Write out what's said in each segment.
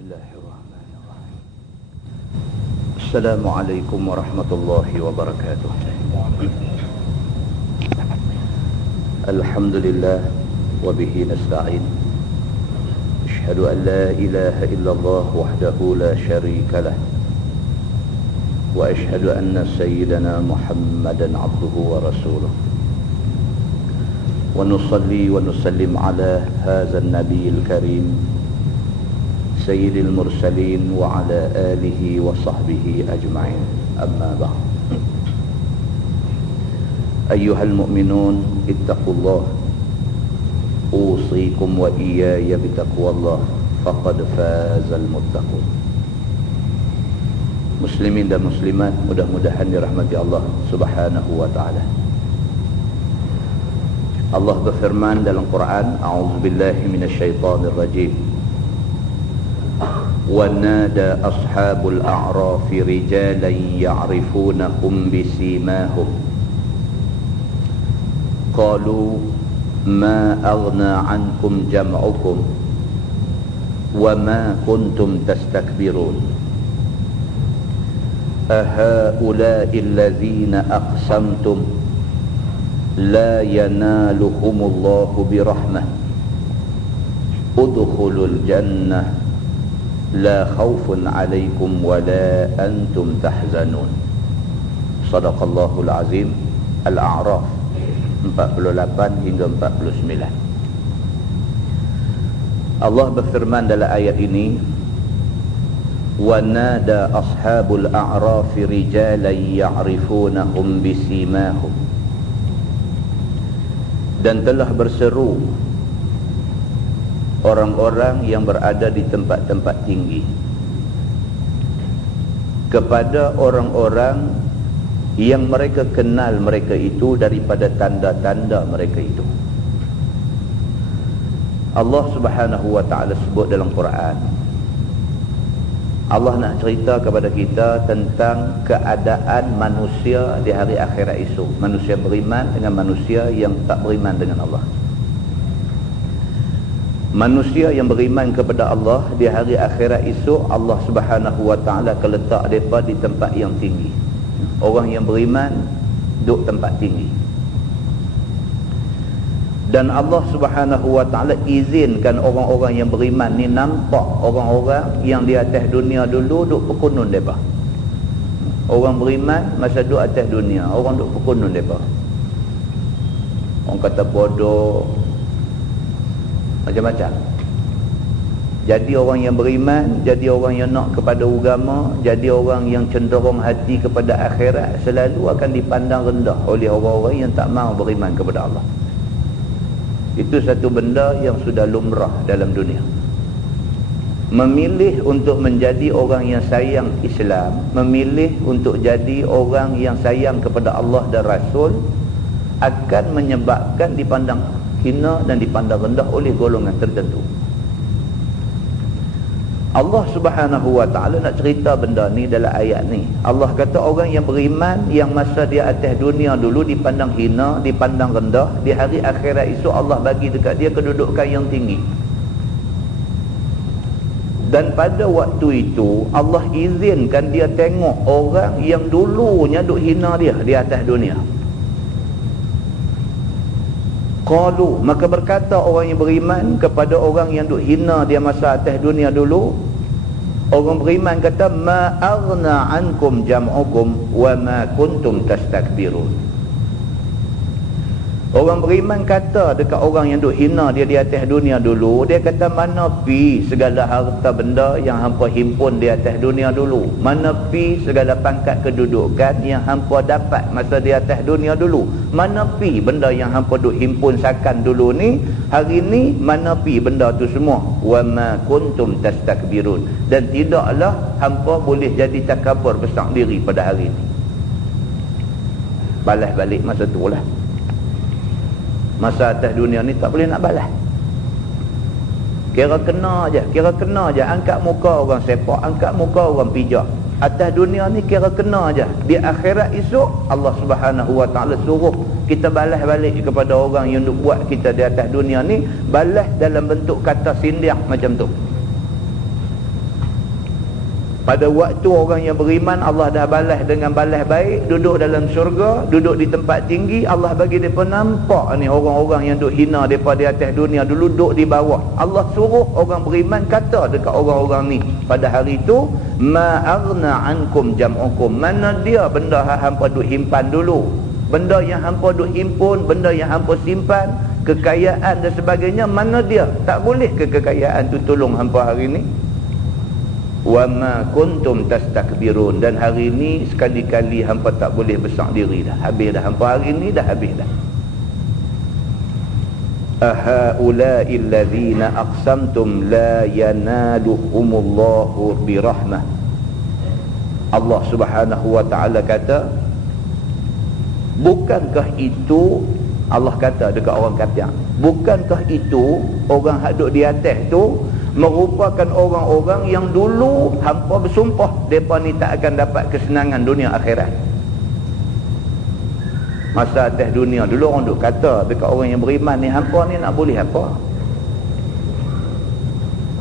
Bismillahirrahmanirrahim. Assalamualaikum warahmatullahi wabarakatuh. Alhamdulillah wa bihi nasta'in. Asyhadu an la ilaha illallah wahdahu la syarika lah. Wa asyhadu anna sayyidana Muhammadan abduhu wa rasuluh. Wa nusalli wa nusallim ala hadzal nabiyil karim Sayyidil Mursalin wa ala alihi wa sahbihi ajma'in. Amma ba'd. Ayyuhal mu'minun ittaqullah. Usikum wa iyaya bitaqwallah. Faqad fazal muttaqun. Muslimin dan muslimat, mudah-mudahan dirahmati Allah Subhanahu wa ta'ala. Allah berfirman dalam Quran, A'udzubillahi minasyaitonir rajim. وَنَادَى أَصْحَابُ الْأَعْرَافِ رِجَالًا يَعْرِفُونَهُمْ بِسِيمَاهُمْ قَالُوا مَا أَغْنَى عَنْكُمْ جَمْعُكُمْ وَمَا كُنْتُمْ تَسْتَكْبِرُونَ أَهَؤُلَاءِ الَّذِينَ أَقْسَمْتُمْ لَا يَنَالُهُمُ اللَّهُ بِرَحْمَةٍ ادْخُلُوا الْجَنَّةَ La khawfun alaikum wa la antum tahzanun. Sadaqallahul azim. Al-A'raf 48 hingga 49. Allah berfirman dalam ayat ini, wa nada ashabul a'rafi rijalan ya'rifunahum bisimahum. Dan telah berseru orang-orang yang berada di tempat-tempat tinggi kepada orang-orang yang mereka kenal mereka itu daripada tanda-tanda mereka itu. Allah Subhanahu wa ta'ala sebut dalam Quran, Allah nak cerita kepada kita tentang keadaan manusia di hari akhirat esok. Manusia beriman dengan manusia yang tak beriman dengan Allah. Manusia yang beriman kepada Allah di hari akhirat esok, Allah Subhanahu wa ta'ala akan letak mereka di tempat yang tinggi. Orang yang beriman duduk tempat tinggi. Dan Allah Subhanahu wa ta'ala izinkan orang-orang yang beriman ni nampak orang-orang yang di atas dunia dulu duduk pekunun mereka. Orang beriman masa duduk atas dunia, orang duduk pekunun mereka. Orang kata bodoh, macam-macam. Jadi orang yang beriman, jadi orang yang nak kepada agama, jadi orang yang cenderung hati kepada akhirat, selalu akan dipandang rendah oleh orang-orang yang tak mahu beriman kepada Allah. Itu satu benda yang sudah lumrah dalam dunia. Memilih untuk menjadi orang yang sayang Islam, memilih untuk jadi orang yang sayang kepada Allah dan Rasul, akan menyebabkan dipandang hina dan dipandang rendah oleh golongan tertentu. Allah Subhanahu wa ta'ala nak cerita benda ni dalam ayat ni. Allah kata orang yang beriman yang masa dia atas dunia dulu dipandang hina, dipandang rendah, di hari akhirat esok Allah bagi dekat dia kedudukan yang tinggi. Dan pada waktu itu Allah izinkan dia tengok orang yang dulunya duk hina dia di atas dunia. Qalu, maka berkata orang yang beriman kepada orang yang duk hina dia masa atas dunia dulu. Orang beriman kata, ma aghna ankum jam'ukum wa ma kuntum tastakbirun. Orang beriman kata dekat orang yang duk hina dia di atas dunia dulu, dia kata, mana pi segala harta benda yang hampa himpun di atas dunia dulu, mana pi segala pangkat kedudukan yang hampa dapat masa di atas dunia dulu, mana pi benda yang hampa duk himpun sakan dulu ni, hari ni mana pi benda tu semua. Wa ma kuntum tastakbirun. Dan tidaklah hampa boleh jadi takabur besar diri pada hari ni. Balas balik masa tu lah. Masa atas dunia ni tak boleh nak balas. Kira kena je angkat muka orang sepak, angkat muka orang pijak. Atas dunia ni kira kena je. Di akhirat esok Allah Subhanahu wa ta'ala suruh kita balas balik kepada orang yang buat kita di atas dunia ni, balas dalam bentuk kata sindiak macam tu. Pada waktu orang yang beriman, Allah dah balas dengan balas baik, duduk dalam syurga, duduk di tempat tinggi. Allah bagi mereka nampak ni orang-orang yang duk hina mereka di atas dunia dulu duduk di bawah. Allah suruh orang beriman kata dekat orang-orang ni pada hari itu, ma aghna ankum jam'ukum, mana dia benda hampa duk himpan dulu, benda yang hampa duk himpun, benda yang hampa simpan, kekayaan dan sebagainya, mana dia? Tak boleh ke kekayaan tu tolong hampa hari ni? Wa ma kuntum tastakbirun, dan hari ni sekali-kali hampa tak boleh besar diri dah. Habis dah hampa hari ni, dah habis dah. Ahaula'i alladhina aqsamtum la yanaluhumullahu birahmah. Allah Subhanahu wa ta'ala kata, bukankah itu, Allah kata dekat orang kafir, bukankah itu orang hak duduk di atas tu merupakan orang-orang yang dulu hampa bersumpah mereka ni tak akan dapat kesenangan dunia akhirat. Masa atas dunia dulu orang duk kata dekat orang yang beriman ni, hampa ni nak boleh apa?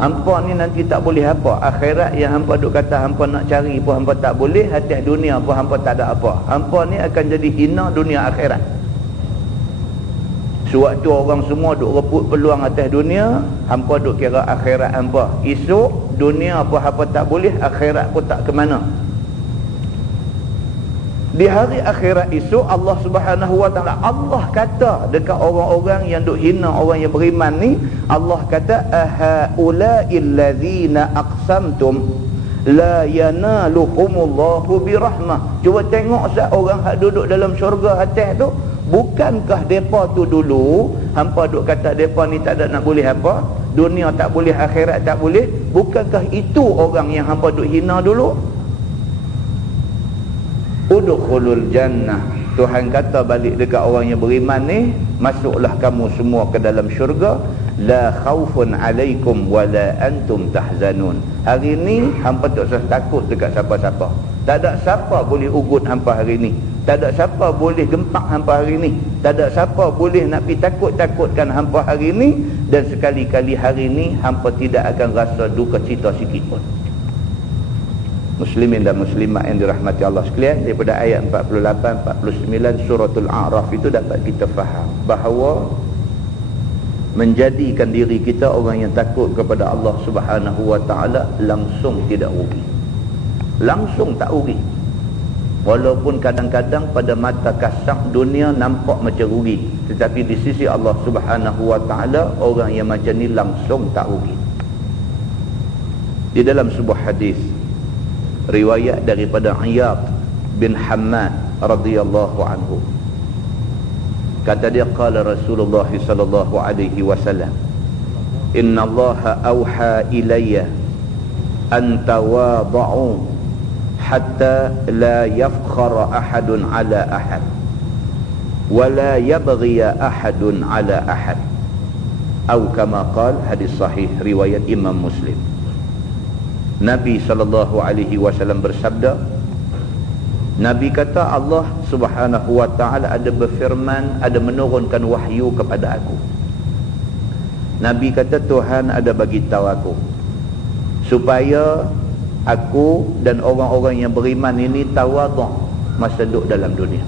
Hampa ni nanti tak boleh apa? Akhirat yang hampa duk kata hampa nak cari pun hampa tak boleh, atas dunia pun hampa tak ada apa. Hampa ni akan jadi hina dunia akhirat. Sewaktu orang semua duk rebut peluang atas dunia, hampa duk kira akhirat hampa. Esok dunia apa-apa tak boleh, akhirat pun tak ke mana. Di hari akhirat esok Allah Subhanahu wa ta'ala, Allah kata dekat orang-orang yang duk hina orang yang beriman ni, Allah kata ahaula'il ladzina aqsamtum la yanaluhumullahu birahmah. Cuba tengok sat orang hak duduk dalam syurga atas tu, bukankah mereka tu dulu hampa duk kata mereka ni tak ada nak boleh apa, dunia tak boleh, akhirat tak boleh, bukankah itu orang yang hampa duk hina dulu? Udkhulul jannah, Tuhan kata balik dekat orang yang beriman ni, masuklah kamu semua ke dalam syurga, la khaufun alaikum wala antum tahzanun. Hari ni hampa tak usah takut dekat siapa-siapa. Tak ada siapa boleh ugut hampa hari ni. Tak ada siapa boleh gempak hampa hari ni. Tak ada siapa boleh nak pergi takut-takutkan hampa hari ni. Dan sekali-kali hari ni hampa tidak akan rasa duka cita sikit pun. Muslimin dan muslimat yang dirahmati Allah sekalian, daripada ayat 48-49 suratul A'raf itu dapat kita faham bahawa menjadikan diri kita orang yang takut kepada Allah Subhanahu wa ta'ala langsung tidak rugi. Langsung tak rugi. Walaupun kadang-kadang pada mata kasar dunia nampak macam rugi, tetapi di sisi Allah Subhanahu wa ta'ala orang yang macam ni langsung tak rugi. Di dalam sebuah hadis riwayat daripada Iyad bin Hammad radhiyallahu anhu, kata dia, qala Rasulullah sallallahu alaihi wasallam, inna Allah auha ilayya an tawada'u hatta la yafkhara ahadun ala ahad wa la yabghiya ahadun ala ahad, atau kama qala, hadis sahih riwayat Imam Muslim. Nabi SAW bersabda, Nabi kata Allah Subhanahu wa ta'ala ada berfirman, ada menurunkan wahyu kepada aku. Nabi kata Tuhan ada bagi tahu aku supaya aku dan orang-orang yang beriman ini tawaduk masa duduk dalam dunia.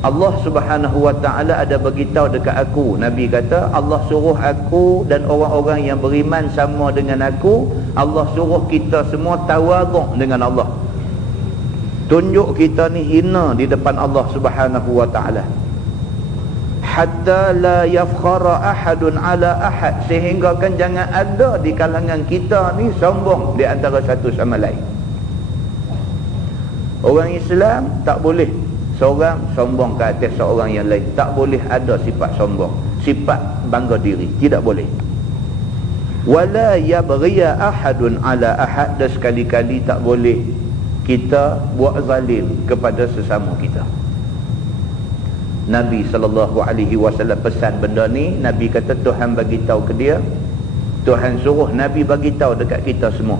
Allah Subhanahu wa ta'ala ada bagi tahu dekat aku, Nabi kata Allah suruh aku dan orang-orang yang beriman sama dengan aku, Allah suruh kita semua tawaduk dengan Allah. Tunjuk kita ni hina di depan Allah Subhanahu wa ta'ala. Hatta la yafkhara ahadun ala ahad, sehingga kan jangan ada di kalangan kita ni sombong di antara satu sama lain. Orang Islam tak boleh seorang sombong ke atas seorang yang lain. Tak boleh ada sifat sombong, sifat bangga diri, tidak boleh. Wala yabghiya ahadun ala ahad, dan sekali-kali tak boleh kita buat zalim kepada sesama kita. Nabi SAW pesan benda ni. Nabi kata Tuhan bagi tahu ke dia, Tuhan suruh Nabi bagi tahu dekat kita semua,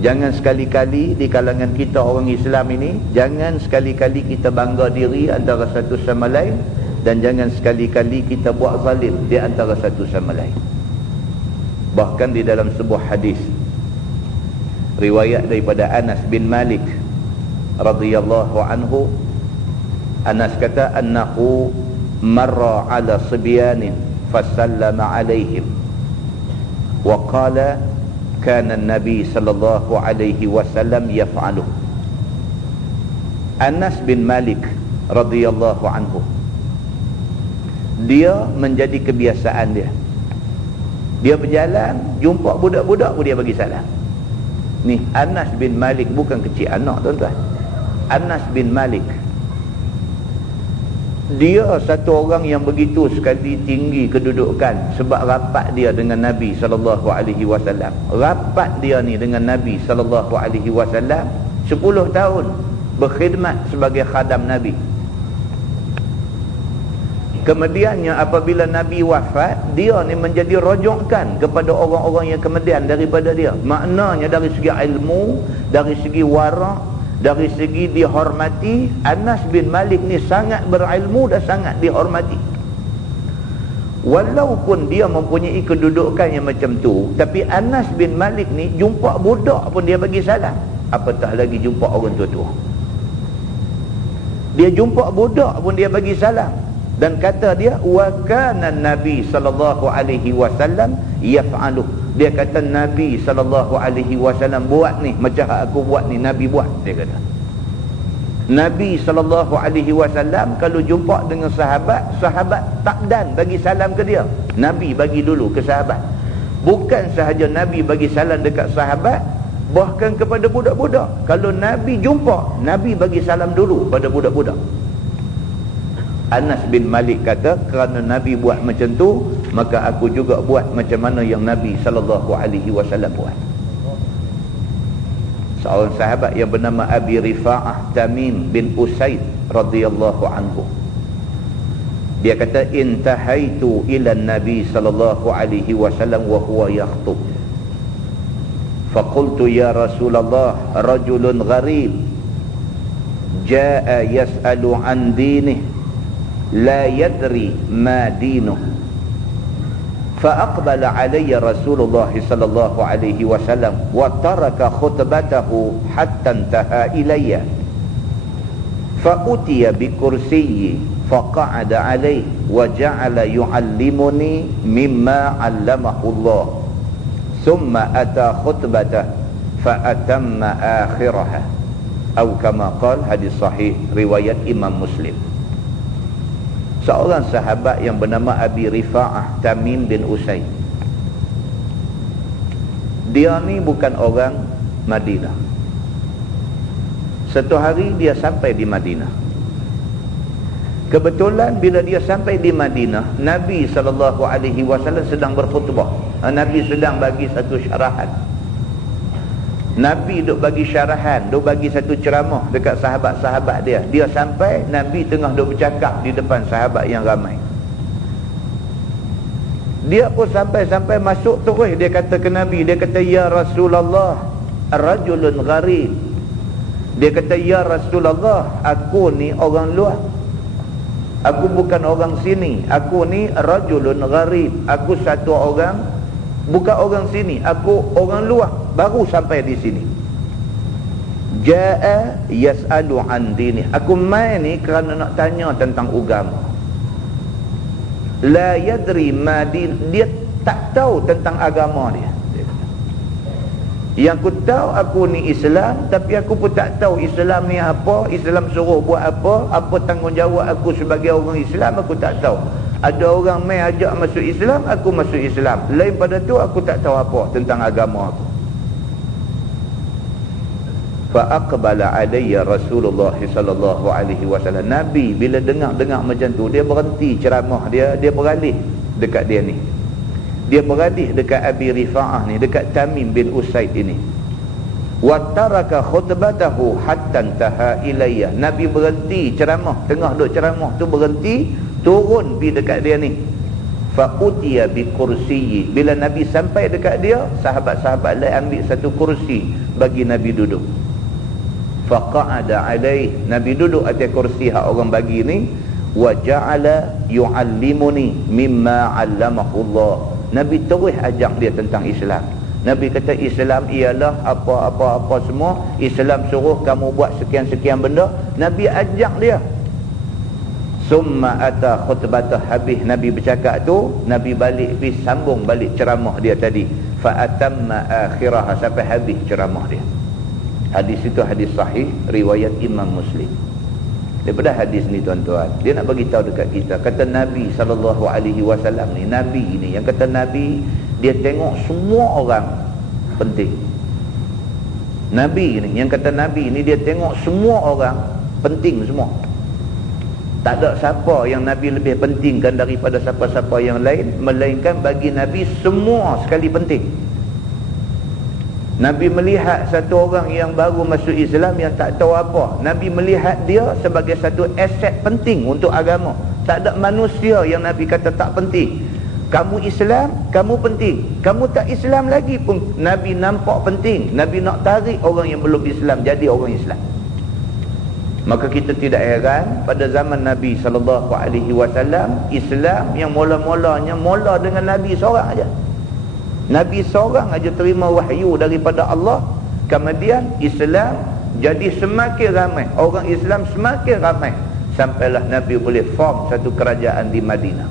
jangan sekali-kali di kalangan kita orang Islam ini, jangan sekali-kali kita bangga diri antara satu sama lain, dan jangan sekali-kali kita buat zalim di antara satu sama lain. Bahkan di dalam sebuah hadis Riwayat daripada Anas bin Malik radhiyallahu anhu. Anas kata annahu marra ala sibyanin fasallama alaihim wa qala kana an-nabi sallallahu alaihi wasallam yaf'alu. Anas bin Malik radhiyallahu anhu, dia menjadi kebiasaan dia berjalan jumpa budak-budak pun dia bagi salam. Ni Anas bin Malik bukan kecil anak, tuan-tuan. Anas bin Malik, dia satu orang yang begitu sekali tinggi kedudukan sebab rapat dia dengan Nabi sallallahu alaihi wasallam. Rapat dia ni dengan Nabi sallallahu alaihi wasallam 10 tahun berkhidmat sebagai khadam Nabi. Kemudiannya apabila Nabi wafat, dia ni menjadi rujukan kepada orang-orang yang kemudian daripada dia. Maknanya dari segi ilmu, dari segi wara', dari segi dihormati, Anas bin Malik ni sangat berilmu dan sangat dihormati. Walaupun dia mempunyai kedudukan yang macam tu, tapi Anas bin Malik ni jumpa budak pun dia bagi salam, apatah lagi jumpa orang tua-tua. Dia jumpa budak pun dia bagi salam. Dan kata dia, wa kana Nabi sallallahu alaihi wasallam yaf'alu. Dia kata Nabi sallallahu alaihi wasallam buat ni macam aku buat ni, Nabi buat, dia kata. Nabi sallallahu alaihi wasallam kalau jumpa dengan sahabat, sahabat takdan bagi salam ke dia, Nabi bagi dulu ke sahabat. Bukan sahaja Nabi bagi salam dekat sahabat, bahkan kepada budak-budak. Kalau Nabi jumpa, Nabi bagi salam dulu pada budak-budak. Anas bin Malik kata, kerana Nabi buat macam tu, maka aku juga buat macam mana yang Nabi sallallahu alaihi wasallam buat. Seorang sahabat yang bernama Abi Rifa'ah Tamim bin Usaid radhiyallahu anhu, dia kata, intahaitu ila Nabi sallallahu alaihi wasallam wa huwa yakhutub. Faqultu ya Rasulullah, rajulun gharib jaa yas'alu an dinihi la yadri ma dinuh. فأقبل علي رسول الله صلى الله عليه وسلم وترك خطبته حتى انتهى إلي فأتي بكرسي فقعد عليه وجعل يعلمني مما علمه الله ثم أتى خطبته فأتم آخرها أو كما قال. Hadis sahih riwayat Imam Muslim. Seorang sahabat yang bernama Abi Rifa'ah Tamim bin Usaid, dia ni bukan orang Madinah. Satu hari dia sampai di Madinah. Kebetulan bila dia sampai di Madinah, Nabi SAW sedang berkhutbah. Nabi sedang bagi satu syarahan. Nabi duk bagi syarahan, duk bagi satu ceramah dekat sahabat-sahabat dia. Dia sampai, Nabi tengah duk bercakap di depan sahabat yang ramai. Dia pun sampai masuk terus, dia kata ke Nabi, dia kata, ya Rasulullah, rajulun gharib. Dia kata, ya Rasulullah, aku ni orang luar. Aku bukan orang sini. Aku ni rajulun gharib. Aku satu orang, bukan orang sini. Aku orang luar, baru sampai di sini. Jaa yas'alu an dini. Aku main ni kerana nak tanya tentang agama. La yadri ma din. Dia tak tahu tentang agama dia. Yang ku tahu aku ni Islam, tapi aku pun tak tahu Islam ni apa, Islam suruh buat apa tanggungjawab aku sebagai orang Islam, aku tak tahu. Ada orang mai ajak masuk Islam, aku masuk Islam. Lain pada tu aku tak tahu apa tentang agama aku. Fa aqbala alayya Rasulullah sallallahu alaihi wasallam. Nabi bila dengar macam tu, dia berhenti ceramah dia beralih dekat dia ni. Dia beralih dekat Abi Rifa'ah ni, dekat Tamim bin Usaid ini. Wa taraka khutbatahu hatta intaha ilayya. Nabi berhenti ceramah, tengah duk ceramah tu berhenti, turun pergi dekat dia ni. Fa utiya bi kursiyyi. Bila Nabi sampai dekat dia, sahabat-sahabat lain ambil satu kursi bagi Nabi duduk. Fa qa'ada alaih. Nabi duduk atas kursi hak orang bagi ni. Wa ja'ala yu'allimuni mimma 'allamahu Allah. Nabi terus ajak dia tentang Islam. Nabi kata Islam ialah apa-apa-apa semua. Islam suruh kamu buat sekian-sekian benda. Nabi ajak dia. Summa ata khutbatah, habis Nabi bercakap tu, Nabi balik pergi sambung balik ceramah dia tadi. Fa atamma akhirah, sampai habis ceramah dia. Hadis itu hadis sahih riwayat Imam Muslim. Daripada hadis ni tuan-tuan, dia nak bagi tahu dekat kita, kata Nabi SAW ni, Nabi ni yang kata Nabi, dia tengok semua orang penting. Nabi ni yang kata Nabi ni, dia tengok semua orang penting semua. Tak ada siapa yang Nabi lebih pentingkan daripada siapa-siapa yang lain, melainkan bagi Nabi semua sekali penting. Nabi melihat satu orang yang baru masuk Islam yang tak tahu apa, Nabi melihat dia sebagai satu aset penting untuk agama. Tak ada manusia yang Nabi kata tak penting. Kamu Islam, kamu penting. Kamu tak Islam lagi pun Nabi nampak penting. Nabi nak tarik orang yang belum Islam jadi orang Islam. Maka kita tidak heran pada zaman Nabi SAW, Islam yang mula-mulanya mula dengan Nabi seorang aja. Nabi seorang aja terima wahyu daripada Allah. Kemudian Islam jadi semakin ramai, orang Islam semakin ramai, sampailah Nabi boleh form satu kerajaan di Madinah.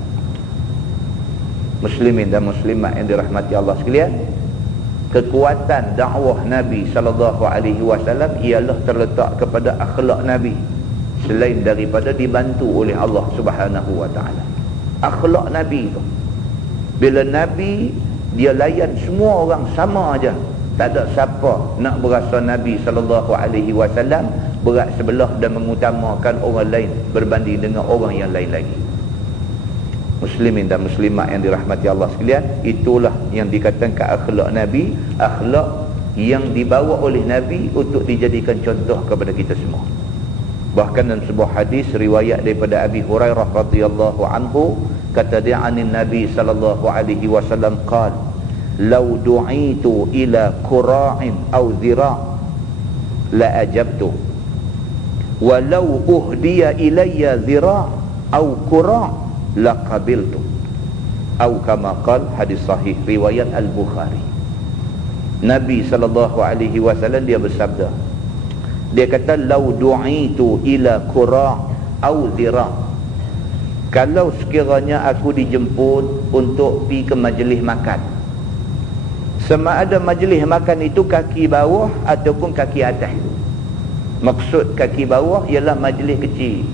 Muslimin dan muslimat yang dirahmati Allah sekalian, kekuatan dakwah Nabi SAW ialah terletak kepada akhlak Nabi, selain daripada dibantu oleh Allah Subhanahu Wa Taala. Akhlak Nabi tu, bila Nabi dia layan semua orang sama aja, tak ada siapa nak berasa Nabi SAW berat sebelah dan mengutamakan orang lain berbanding dengan orang yang lain lagi. Muslimin dan muslimat yang dirahmati Allah sekalian, itulah yang dikatakan akhlak Nabi, akhlak yang dibawa oleh Nabi untuk dijadikan contoh kepada kita semua. Bahkan dalam sebuah hadis riwayat daripada Abi Hurairah radhiyallahu anhu, kata dia anin Nabi sallallahu alaihi wasallam qala, law du'itu ila qura'in aw dhira' la ajabtu, wa law uhdiya ilayya dhira' aw qura' la qabiltu, atau kama qala, hadis sahih riwayat Al-Bukhari. Nabi sallallahu alaihi wasallam dia bersabda, dia kata law du'itu ila qura' aw dhira', kalau sekiranya aku dijemput untuk pergi ke majlis makan, sama ada majlis makan itu kaki bawah ataupun kaki atas. Maksud kaki bawah ialah majlis kecil,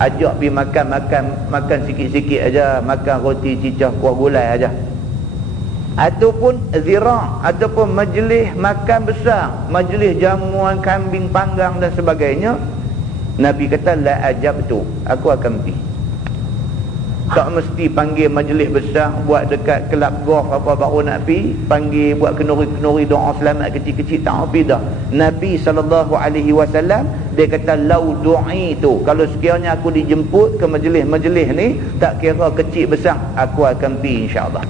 ajak pergi makan sikit-sikit aja, makan roti cicah kuah gulai aja. Ataupun zira', ataupun majlis makan besar, majlis jamuan kambing panggang dan sebagainya. Nabi kata la ajabtu, aku akan pergi. Tak mesti panggil majlis besar buat dekat kelab golf apa baru nak pergi, panggil buat kenuri-kenuri doa selamat kecil-kecil, tak pergi dah. Nabi SAW dia kata lau du'itu, kalau sekiranya aku dijemput ke majlis-majlis ni, tak kira kecil besar, aku akan pergi insya-Allah.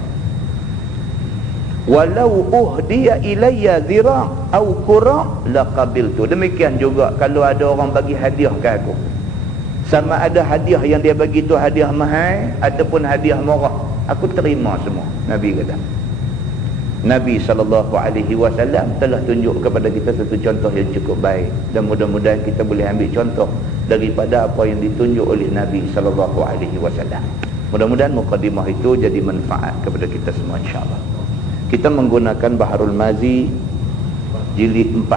Walau uhdiya ilayya zira' au qura' laqabiltu. Demikian juga kalau ada orang bagi hadiah ke aku, sama ada hadiah yang dia bagi tu hadiah mahal ataupun hadiah murah, aku terima semua. Nabi kata. Nabi SAW telah tunjuk kepada kita satu contoh yang cukup baik, dan mudah-mudahan kita boleh ambil contoh daripada apa yang ditunjuk oleh Nabi SAW. Mudah-mudahan mukadimah itu jadi manfaat kepada kita semua insya-Allah. Kita menggunakan Baharul Mazi jilid 4.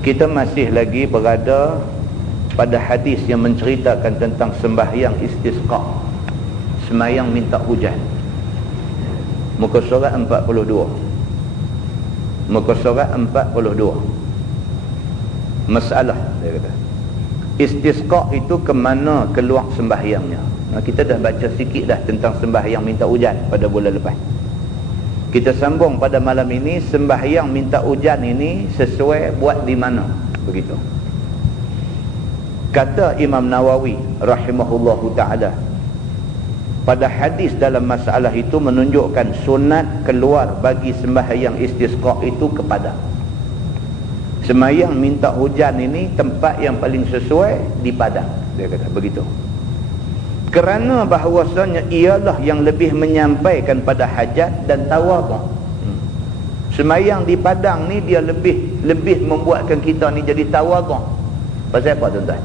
Kita masih lagi berada pada hadis yang menceritakan tentang sembahyang istisqa, sembahyang minta hujan. Muka surat 42. Muka surat 42. Masalah dia kata, istisqa itu ke mana keluar sembahyangnya. Kita dah baca sikit dah tentang sembahyang minta hujan pada bulan lepas. Kita sambung pada malam ini, sembahyang minta hujan ini sesuai buat di mana, begitu. Kata Imam Nawawi rahimahullahu ta'ala, pada hadis dalam masalah itu menunjukkan sunat keluar bagi sembahyang istisqa itu ke padang. Sembahyang minta hujan ini tempat yang paling sesuai di padang. dia kata begitu. Kerana bahawasanya ialah yang lebih menyampaikan pada hajat dan tawaduk. Semayang di padang ni dia lebih membuatkan kita ni jadi tawaduk. Pasal apa tuan-tuan?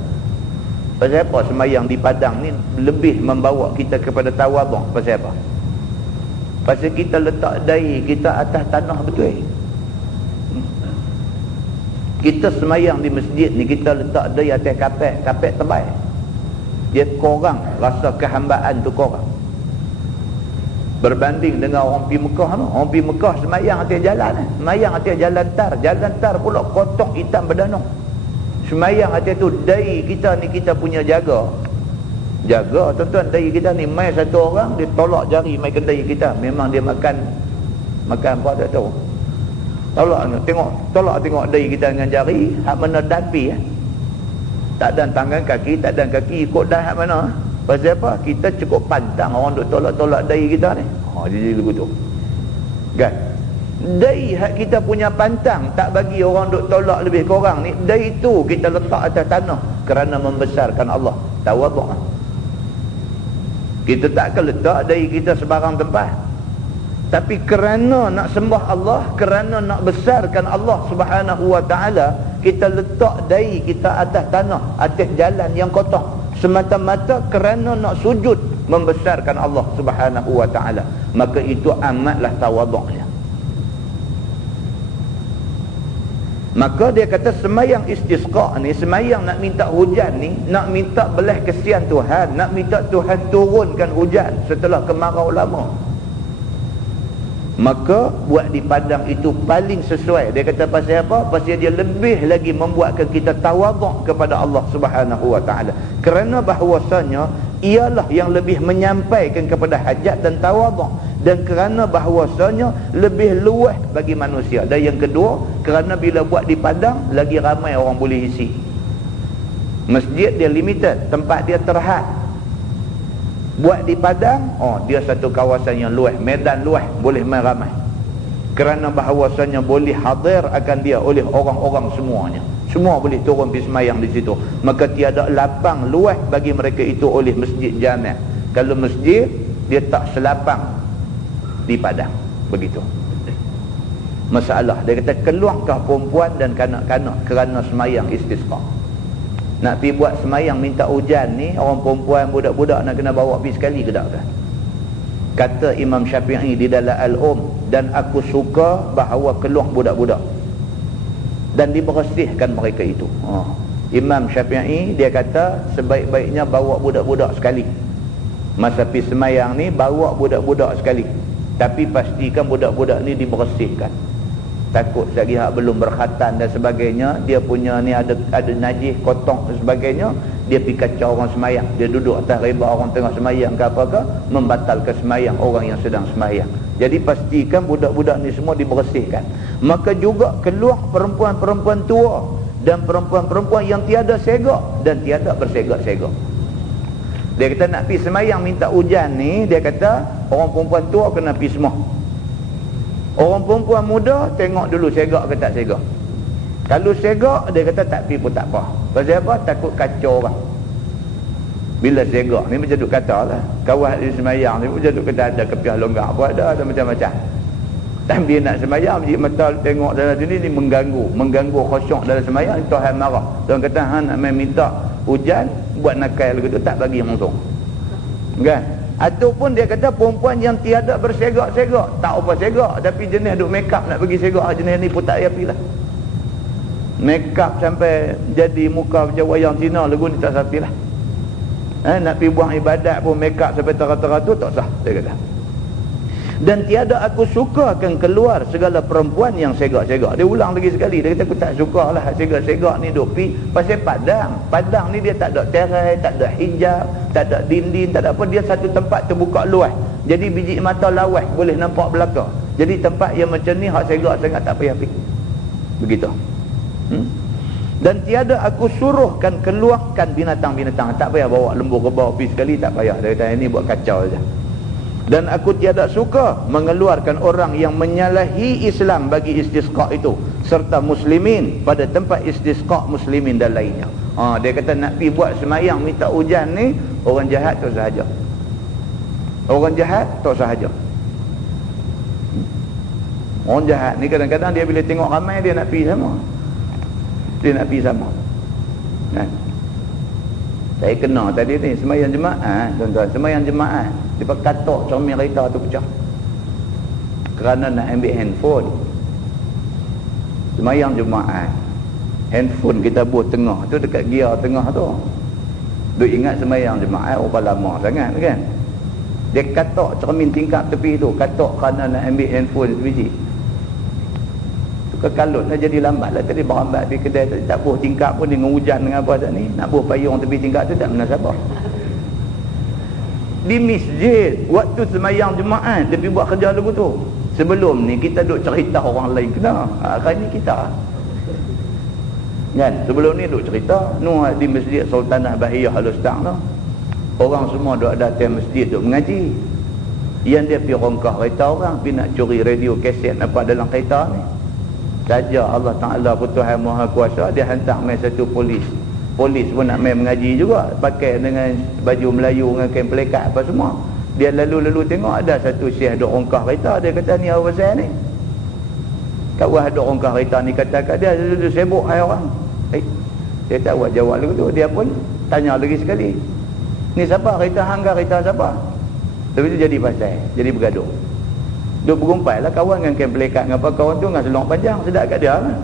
Pasal apa semayang di padang ni lebih membawa kita kepada tawaduk? Pasal apa? Pasal kita letak dahi kita atas tanah betul. Kita semayang di masjid ni kita letak dahi atas kapek tebal. Dia korang rasa kehambaan tu korang. Berbanding dengan orang pergi Mekah tu. Orang pergi Mekah semayang atas jalan. Semayang atas jalan tar pula kotak hitam berdanau. Semayang atas tu dahi kita ni kita punya jaga tuan-tuan. Dahi kita ni mai satu orang dia tolak jari mai ke dahi kita, memang dia makan apa tak tahu. Tolak tengok dahi kita dengan jari hak mana dapi tak ada tangan kaki, tak ada kaki ikut dah hak mana. Pasal apa? Kita cukup pantang orang duk tolak-tolak dahi kita ni. Jadi begitu kan. Dahi hak kita punya pantang tak bagi orang duk tolak lebih kurang ni. Dahi tu kita letak atas tanah kerana membesarkan Allah. Tawaduk. Kita takkan letak dahi kita sebarang tempat. Tapi kerana nak sembah Allah, kerana nak besarkan Allah Subhanahu wa taala, kita letak dahi kita atas tanah, atas jalan yang kotor, semata-mata kerana nak sujud membesarkan Allah Subhanahu wa taala. Maka itu amatlah tawaduknya. Maka dia kata semayang istisqa ni, semayang nak minta hujan ni, nak minta belah kesian Tuhan, nak minta Tuhan turunkan hujan setelah kemarau lama. Maka buat di padang itu paling sesuai. Dia kata pasal apa? Pasal dia lebih lagi membuatkan kita tawaduk kepada Allah Subhanahu wa taala. Kerana bahawasanya ialah yang lebih menyampaikan kepada hajat dan tawaduk, dan kerana bahawasanya lebih luas bagi manusia. Dan yang kedua, kerana bila buat di padang lagi ramai orang boleh isi. Masjid dia limited, tempat dia terhad. Buat di padang, dia satu kawasan yang luas, medan luas, boleh main ramai. Kerana bahawasanya boleh hadir akan dia oleh orang-orang semuanya. Semua boleh turun pergi semayang di situ. Maka tiada lapang luas bagi mereka itu oleh masjid jami'. Kalau masjid, dia tak selapang di padang. Begitu masalah. Dia kata keluarkah perempuan dan kanak-kanak kerana semayang istisqa. Nak pergi buat semayang minta hujan ni, orang perempuan budak-budak nak kena bawa pergi sekali ke tak? Kata Imam Syafi'i di dalam dan aku suka bahawa keluar budak-budak dan dibersihkan mereka itu. Imam Syafi'i dia kata sebaik-baiknya bawa budak-budak sekali. Masa pergi semayang ni bawa budak-budak sekali. Tapi pastikan budak-budak ni dibersihkan. Takut lagi hak belum berkhatan dan sebagainya, dia punya ni ada najis, kotor dan sebagainya, dia pergi kacau orang semayang. Dia duduk atas reba orang tengah semayang ke apakah, membatalkan semayang orang yang sedang semayang. Jadi pastikan budak-budak ni semua dibersihkan. Maka juga keluar perempuan-perempuan tua dan perempuan-perempuan yang tiada segak dan tiada bersegak-segak. Dia kata nak pergi semayang minta hujan ni, dia kata orang perempuan tua kena pergi semua. Orang perempuan muda tengok dulu segak ke tak segak. Kalau segak, dia kata tak pergi pun tak apa. Pasal apa? Takut kacau orang. Bila segak ni macam duk kata lah, kawan di semayang ni macam duk kata ada kepiah longgar apa ada macam-macam. Dan dia nak semayang, dia mata tengok dalam sini ni mengganggu khusyuk dalam semayang, Tuhan marah. Tuhan kata hang nak main minta hujan, buat nakal gitu, tak bagi langsung. Kan? Ataupun dia kata perempuan yang tiada bersegak-segak, tak apa segak, tapi jenis duk make up nak pergi segak, jenis ni pun tak payah pergi lah. Make up sampai jadi muka macam wayang Cina lagu ni tak sapi lah. Nak pergi buang ibadat pun make up sampai tera-tera tu tak sah, dia kata. Dan tiada aku suka akan keluar segala perempuan yang segak-segak. Dia ulang lagi sekali, dia kata aku tak suka lah segak-segak ni duk pergi pasal padang ni dia tak ada terai, tak ada hijab, tak ada dinding, tak ada apa, dia satu tempat terbuka luas. Jadi biji mata lawas boleh nampak belakang. Jadi tempat yang macam ni hak segak sangat tak payah pergi. Begitu. Dan tiada aku suruhkan keluarkan binatang-binatang, tak payah bawa lembu ke bawah pergi sekali, tak payah. Dia kata ini buat kacau saja. Dan aku tiada suka mengeluarkan orang yang menyalahi Islam bagi istisqa itu, serta muslimin pada tempat istisqa muslimin dan lainnya. Dia kata nak pi buat semayang minta hujan ni, orang jahat tu sahaja. Orang jahat tu sahaja. Orang jahat ni kadang-kadang dia bila tengok ramai dia nak pi sama. Dia nak pi sama. Kan? Saya kena tadi ni semayang jemaah, tuan-tuan, semayang jemaah dia katok cermin kereta tu pecah kerana nak ambil handphone. Semayang jemaah, handphone kita buat tengah tu, dekat gear tengah tu. Duk ingat semayang jemaah berapa lama sangat kan. Dia katok cermin tingkap tepi tu, katok kerana nak ambil handphone sebiji. Kekalut lah, jadi lambat lah. Tadi berambat di kedai tadi, tak buh tingkap pun dengan hujan dengan apa tak ni, nak buh payung tepi tingkap tu tak menasabah. Di masjid waktu semayang jemaah dia pergi buat kerja lagu tu. Sebelum ni kita duk cerita orang lain kena, hari ni kita kan, sebelum ni duk cerita di masjid Sultanah Bahiyah Al-Ustaz tu, orang semua duk datang masjid duk mengaji. Yang dia pergi rongkah kereta orang, pergi nak curi radio kaset apa dalam kereta ni saja. Allah Ta'ala Tuhan Maha Kuasa, dia hantar main satu polis pun nak main mengaji juga, pakai dengan baju Melayu dengan kain pelekat apa semua. Dia lalu-lalu tengok ada satu syekh duk rongkah kereta. Dia kata ni apa pasal ni, kat wah duk rongkah kereta ni, kata kat dia duduk sibuk hai orang. Dia tak buat jawab lagu tu, dia pun tanya lagi sekali, ni siapa kereta hang, kereta siapa? Lepas tu jadi pasal, jadi bergaduh. Duk bergumpai lah kawan dengan kain pelekat dengan apa, kawan tu dengan selong panjang sedap kat dia lah.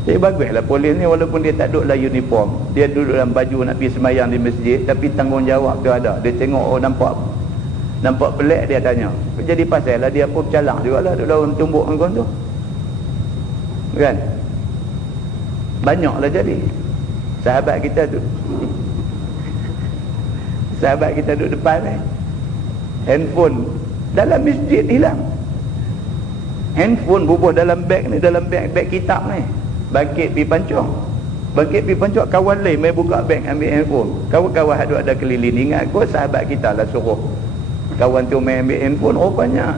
Jadi baguslah polis ni, walaupun dia tak duduk dalam uniform, dia duduk dalam baju nak pergi semayang di masjid, tapi tanggungjawab tu ada. Dia tengok nampak pelik, dia tanya. Jadi pasal lah dia pun calang jugalah duduk daun tumbuk dengan tu kan. Banyaklah jadi sahabat kita duduk depan ni, handphone dalam masjid hilang. Handphone bubuh dalam beg ni, dalam beg kitab ni. Bangkit pi pancung, kawan lain mai buka beg ambil handphone. Kawan-kawan ada keliling, ingat kot sahabat kita lah suruh kawan tu mai ambil handphone. Rupanya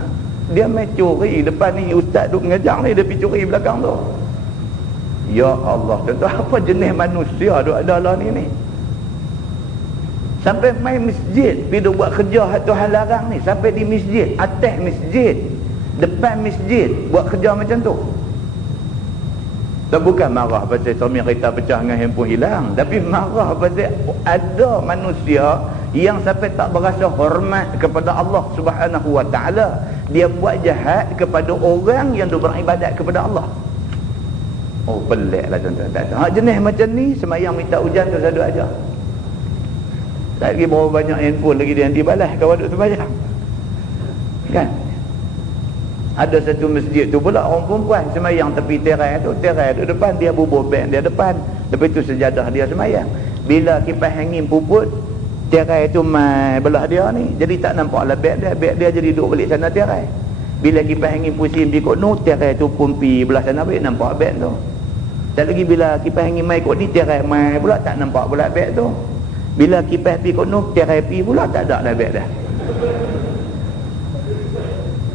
dia mai curi depan ni, ustaz duk mengajar ni, dia pergi curi belakang tu. Ya Allah, tuan-tuan, apa jenis manusia duk ada lah ni. Sampai main masjid, pergi duk buat kerja Tuhan larang ni, sampai di masjid, atas masjid, depan masjid buat kerja macam tu. Dan bukan marah pasal cermin kereta pecah dengan handphone hilang, tapi marah pasal ada manusia yang sampai tak berasa hormat kepada Allah Subhanahu Wa Taala. Dia buat jahat kepada orang yang beribadat kepada Allah. Oh, peliklah tuan-tuan. Jenis macam ni semayang minta hujan tu sadu aja. Tak lagi berapa banyak handphone lagi dia yang dibalas kalau duduk sembahyang kan. Ada satu masjid tu pula orang perempuan semayang tepi terai tu, terai tu depan, dia bubuh beg dia depan, lepas tu sejadah dia semayang. Bila kipas angin puput, terai tu mai belah dia ni, jadi tak nampaklah beg dia jadi duduk balik sana terai. Bila kipas angin pusing pergi kot nu, terai tu pun pergi belah sana balik, nampak beg tu. Tak lagi bila kipas angin mai kot ni, terai mai pula tak nampak pula beg tu. Bila kipas pergi kot nu, terai pergi pula tak ada dah beg dah.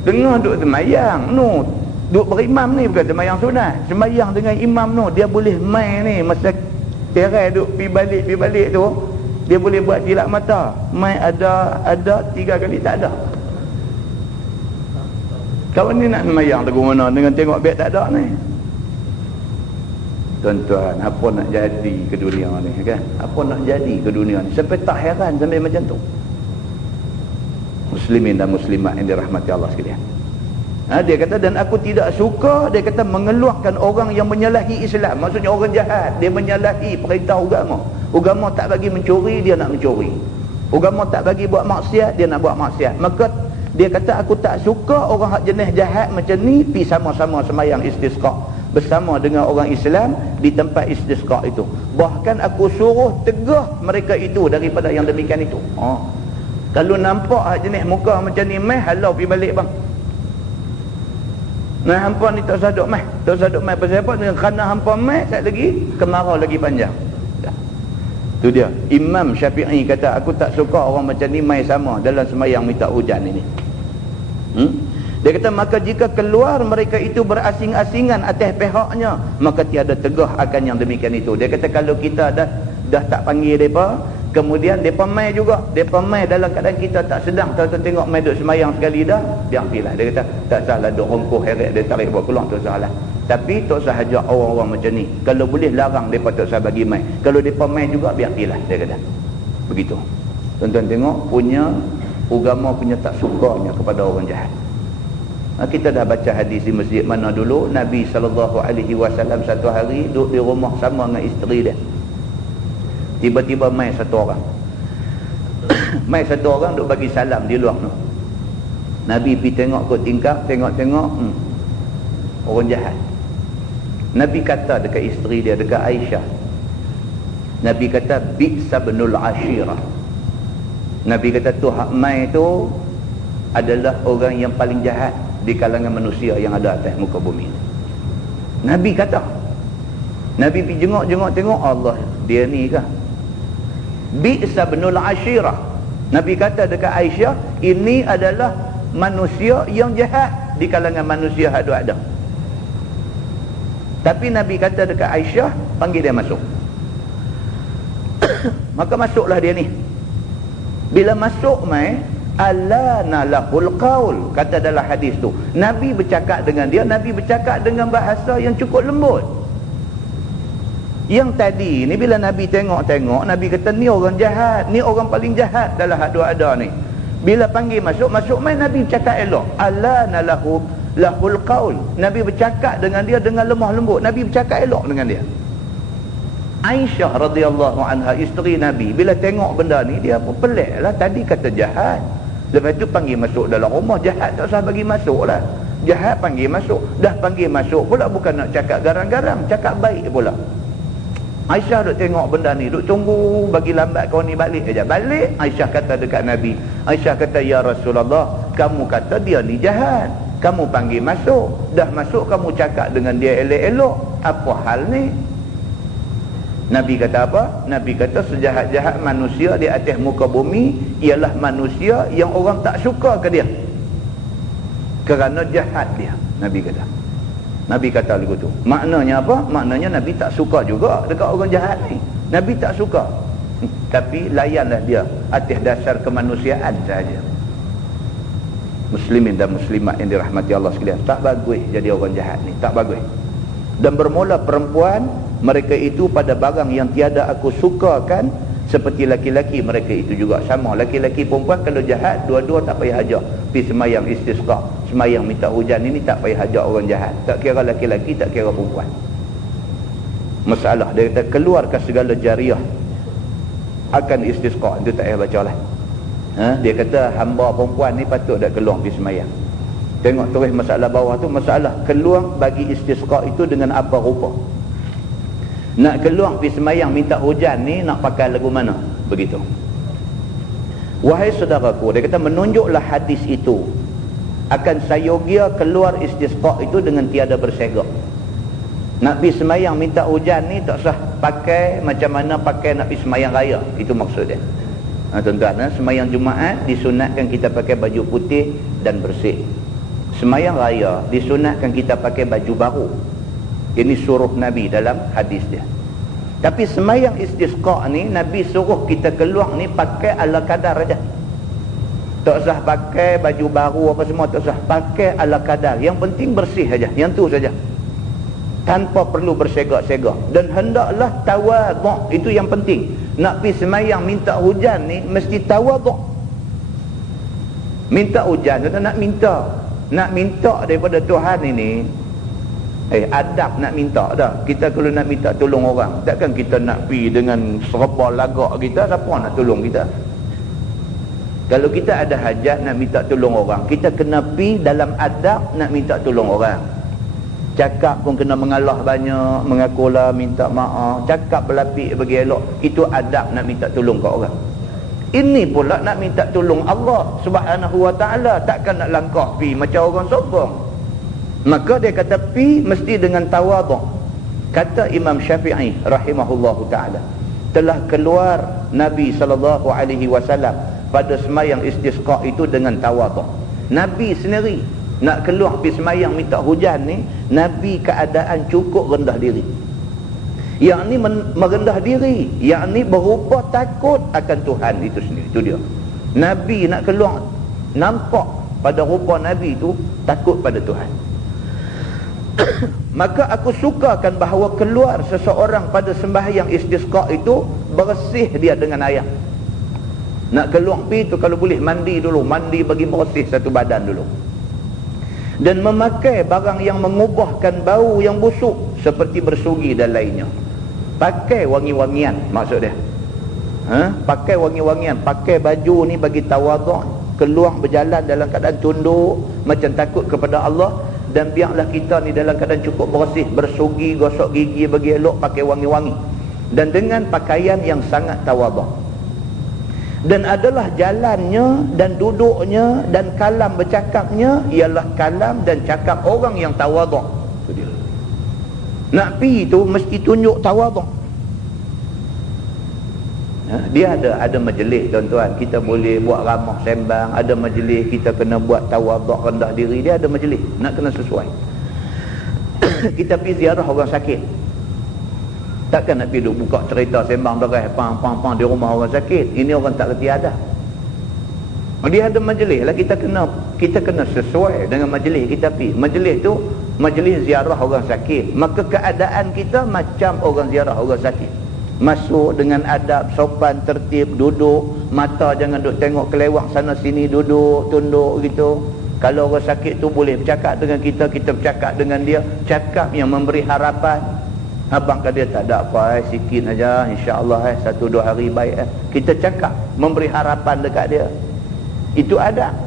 Tengah duduk semayang no, duduk berimam ni, bukan semayang sunat, semayang dengan imam no, dia boleh main ni masa terai duduk pergi balik tu, dia boleh buat tilak mata, main ada 3 kali tak ada. Kawan ni nak semayang teguh mana dengan tengok beg tak ada ni. Tuan-tuan, apa nak jadi ke dunia ni kan, apa nak jadi ke dunia ni, sampai tak heran sampai macam tu. Muslimin dan muslimat yang dirahmati Allah sekalian. Dia kata, dan aku tidak suka, dia kata, mengeluarkan orang yang menyalahi Islam. Maksudnya orang jahat, dia menyalahi perintah agama. Agama tak bagi mencuri, dia nak mencuri. Agama tak bagi buat maksiat, dia nak buat maksiat. Maka dia kata, aku tak suka orang jenis jahat macam ni pi sama-sama semayang istisqa bersama dengan orang Islam di tempat istisqa itu. Bahkan aku suruh tegah mereka itu daripada yang demikian itu. Kalau nampak jenis muka macam ni, meh halau pergi balik bang. Nah, hampa ni tak saduk meh. Tak saduk meh pasal apa? Kerana hampa meh, tak lagi kemarau lagi panjang. Tu dia. Imam Syafi'i kata, aku tak suka orang macam ni mai sama dalam semayang minta hujan ini. Dia kata maka jika keluar mereka itu berasing-asingan atas pihaknya, maka tiada tegah akan yang demikian itu. Dia kata kalau kita dah tak panggil mereka, kemudian mereka mai juga, mereka mai dalam keadaan kita tak sedang, tahu-tahu tengok mai duduk semayang sekali dah, dia pilih. Dia kata tak salah duduk rongkuh heret dia tarik bawa keluar, tak salah. Tapi tak usah ajak orang-orang macam ni. Kalau boleh larang mereka tak usah bagi mai. Kalau mereka mai juga biar pilih, dia kata. Begitu. Tuan-tuan tengok punya agama punya tak sukanya kepada orang jahat. Kita dah baca hadis di masjid mana dulu, Nabi SAW satu hari duduk di rumah sama dengan isteri dia. Tiba-tiba mai satu orang. Mai satu orang duk bagi salam di luar tu. Nabi pergi tengok kot tingkap, tengok-tengok, orang jahat. Nabi kata dekat isteri dia, dekat Aisyah. Nabi kata bi'sa binul ashirah. Nabi kata tu hak mai tu adalah orang yang paling jahat di kalangan manusia yang ada atas muka bumi. Nabi kata. Nabi pergi jengok tengok, Allah, dia ni kah? Bi'sa binul ashirah. Nabi kata dekat Aisyah, ini adalah manusia yang jahat di kalangan manusia yang ada. Tapi Nabi kata dekat Aisyah, panggil dia masuk. Maka masuklah dia ni. Bila masuk mai, alana lahul qaul, kata dalam hadis tu, Nabi bercakap dengan dia, Nabi bercakap dengan bahasa yang cukup lembut. Yang tadi ni bila Nabi tengok-tengok, Nabi kata ni orang jahat, ni orang paling jahat dalam ada ni. Bila panggil masuk mai, Nabi bercakap elok, alana lahul qaul. Nabi bercakap dengan dia dengan lemah lembut, Nabi bercakap elok dengan dia. Aisyah radhiyallahu anha, isteri Nabi, bila tengok benda ni dia apa pelik lah. Tadi kata jahat, lepas tu panggil masuk dalam rumah, jahat tak usah bagi masuk lah. Jahat panggil masuk, dah panggil masuk pula bukan nak cakap garang-garang, cakap baik pula. Aisyah duk tengok benda ni, duk tunggu bagi lambat kau ni balik aja. Balik, Aisyah kata dekat Nabi, Aisyah kata, ya Rasulullah, kamu kata dia ni jahat, kamu panggil masuk, dah masuk kamu cakap dengan dia elok-elok, apa hal ni? Nabi kata apa? Nabi kata sejahat-jahat manusia di atas muka bumi ialah manusia yang orang tak suka ke dia kerana jahat dia. Nabi kata. Nabi kata lagu tu. Maknanya apa? Maknanya Nabi tak suka juga dekat orang jahat ni. Nabi tak suka. Tapi layanlah dia atas dasar kemanusiaan saja. Muslimin dan muslimat yang dirahmati Allah sekalian, tak bagus jadi orang jahat ni, tak bagus. Dan bermula perempuan, mereka itu pada barang yang tiada aku sukakan, seperti laki-laki mereka itu juga sama. Laki-laki perempuan kalau jahat, dua-dua tak payah ajak pergi semayang istisqa, semayang minta hujan, ini tak payah ajak orang jahat, tak kira laki-laki, tak kira perempuan. Masalah dia kata keluarkan segala jariah akan istisqa, itu tak payah baca lah. Dia kata hamba perempuan ni patut dah keluar pergi semayang. Tengok tulis masalah bawah tu, masalah keluar bagi istisqa itu dengan apa rupa. Nak keluar pergi semayang minta hujan ni nak pakai lagu mana? Begitu. Wahai saudaraku, dia kata menunjuklah hadis itu akan sayogia keluar istisqa itu dengan tiada bersegak. Nak pergi semayang minta hujan ni tak usah pakai macam mana pakai nak pergi semayang raya. Itu maksudnya. Tuan-tuan, semayang Jumaat disunatkan kita pakai baju putih dan bersih. Semayang raya disunatkan kita pakai baju baru. Ini suruh Nabi dalam hadis dia. Tapi semayang istisqa ni Nabi suruh kita keluar ni pakai ala kadar aja. Tak usah pakai baju baru apa semua, tak usah, pakai ala kadar. Yang penting bersih aja, yang tu saja. Tanpa perlu bersegak-segak. Dan hendaklah tawadhu', itu yang penting. Nak pergi semayang minta hujan ni mesti tawadhu'. Minta hujan tu nak minta daripada Tuhan ini, adab nak minta dah. Kita kalau nak minta tolong orang, takkan kita nak pergi dengan serba lagak kita, siapa nak tolong kita? Kalau kita ada hajat nak minta tolong orang, kita kena pergi dalam adab nak minta tolong orang. Cakap pun kena mengalah banyak, mengakulah, minta maaf, cakap berlapik bagi elok, itu adab nak minta tolong ke orang. Ini pula nak minta tolong Allah Subhanahu wa ta'ala, takkan nak langkah pi macam orang sombong. Maka dia kata pi mesti dengan tawadhu'. Kata Imam Syafi'i rahimahullahu ta'ala, telah keluar Nabi SAW pada semayang istisqa itu dengan tawadhu'. Nabi sendiri Nak keluar pergi semayang minta hujan ni, Nabi keadaan cukup rendah diri. Yang ni merendah diri, yang ni berupa takut akan Tuhan itu sendiri. Itu dia. Nabi nak keluar, nampak pada rupa Nabi itu takut pada Tuhan. Maka aku sukakan bahawa keluar seseorang pada sembahyang istisqa itu bersih dia dengan air. Nak keluar pergi tu kalau boleh mandi dulu, mandi bagi bersih satu badan dulu. Dan memakai barang yang mengubahkan bau yang busuk seperti bersugi dan lainnya. Pakai wangi-wangian maksud dia. Pakai wangi-wangian, pakai baju ni bagi tawaduk, keluar berjalan dalam keadaan tunduk macam takut kepada Allah. Dan biarlah kita ni dalam keadaan cukup bersih, bersugi, gosok gigi bagi elok, pakai wangi-wangi. Dan dengan pakaian yang sangat tawaduk. Dan adalah jalannya dan duduknya dan kalam bercakapnya ialah kalam dan cakap orang yang tawaduk. Itu dia. Nak pergi tu mesti tunjuk tawaduk. Dia ada majlis tuan-tuan, kita boleh buat ramah sembang, ada majlis kita kena buat tawaduk rendah diri, dia ada majlis, nak kena sesuai. Kita pergi ziarah orang sakit, takkan nak pergi buka cerita sembang derah pang di rumah orang sakit. Ini orang tak reti adab. Dia ada majlis lah, kita kena sesuai dengan majlis kita pergi. Majlis tu majlis ziarah orang sakit, maka keadaan kita macam orang ziarah orang sakit. Masuk dengan adab, sopan, tertib, duduk, mata jangan duk tengok kelewak sana sini, duduk, tunduk gitu. Kalau orang sakit tu boleh bercakap dengan kita, kita bercakap dengan dia, cakap yang memberi harapan. Abang kata dia tak ada apa, sikit aja, insya-Allah 1-2 hari baik. Kita cakap memberi harapan dekat dia. Itu ada.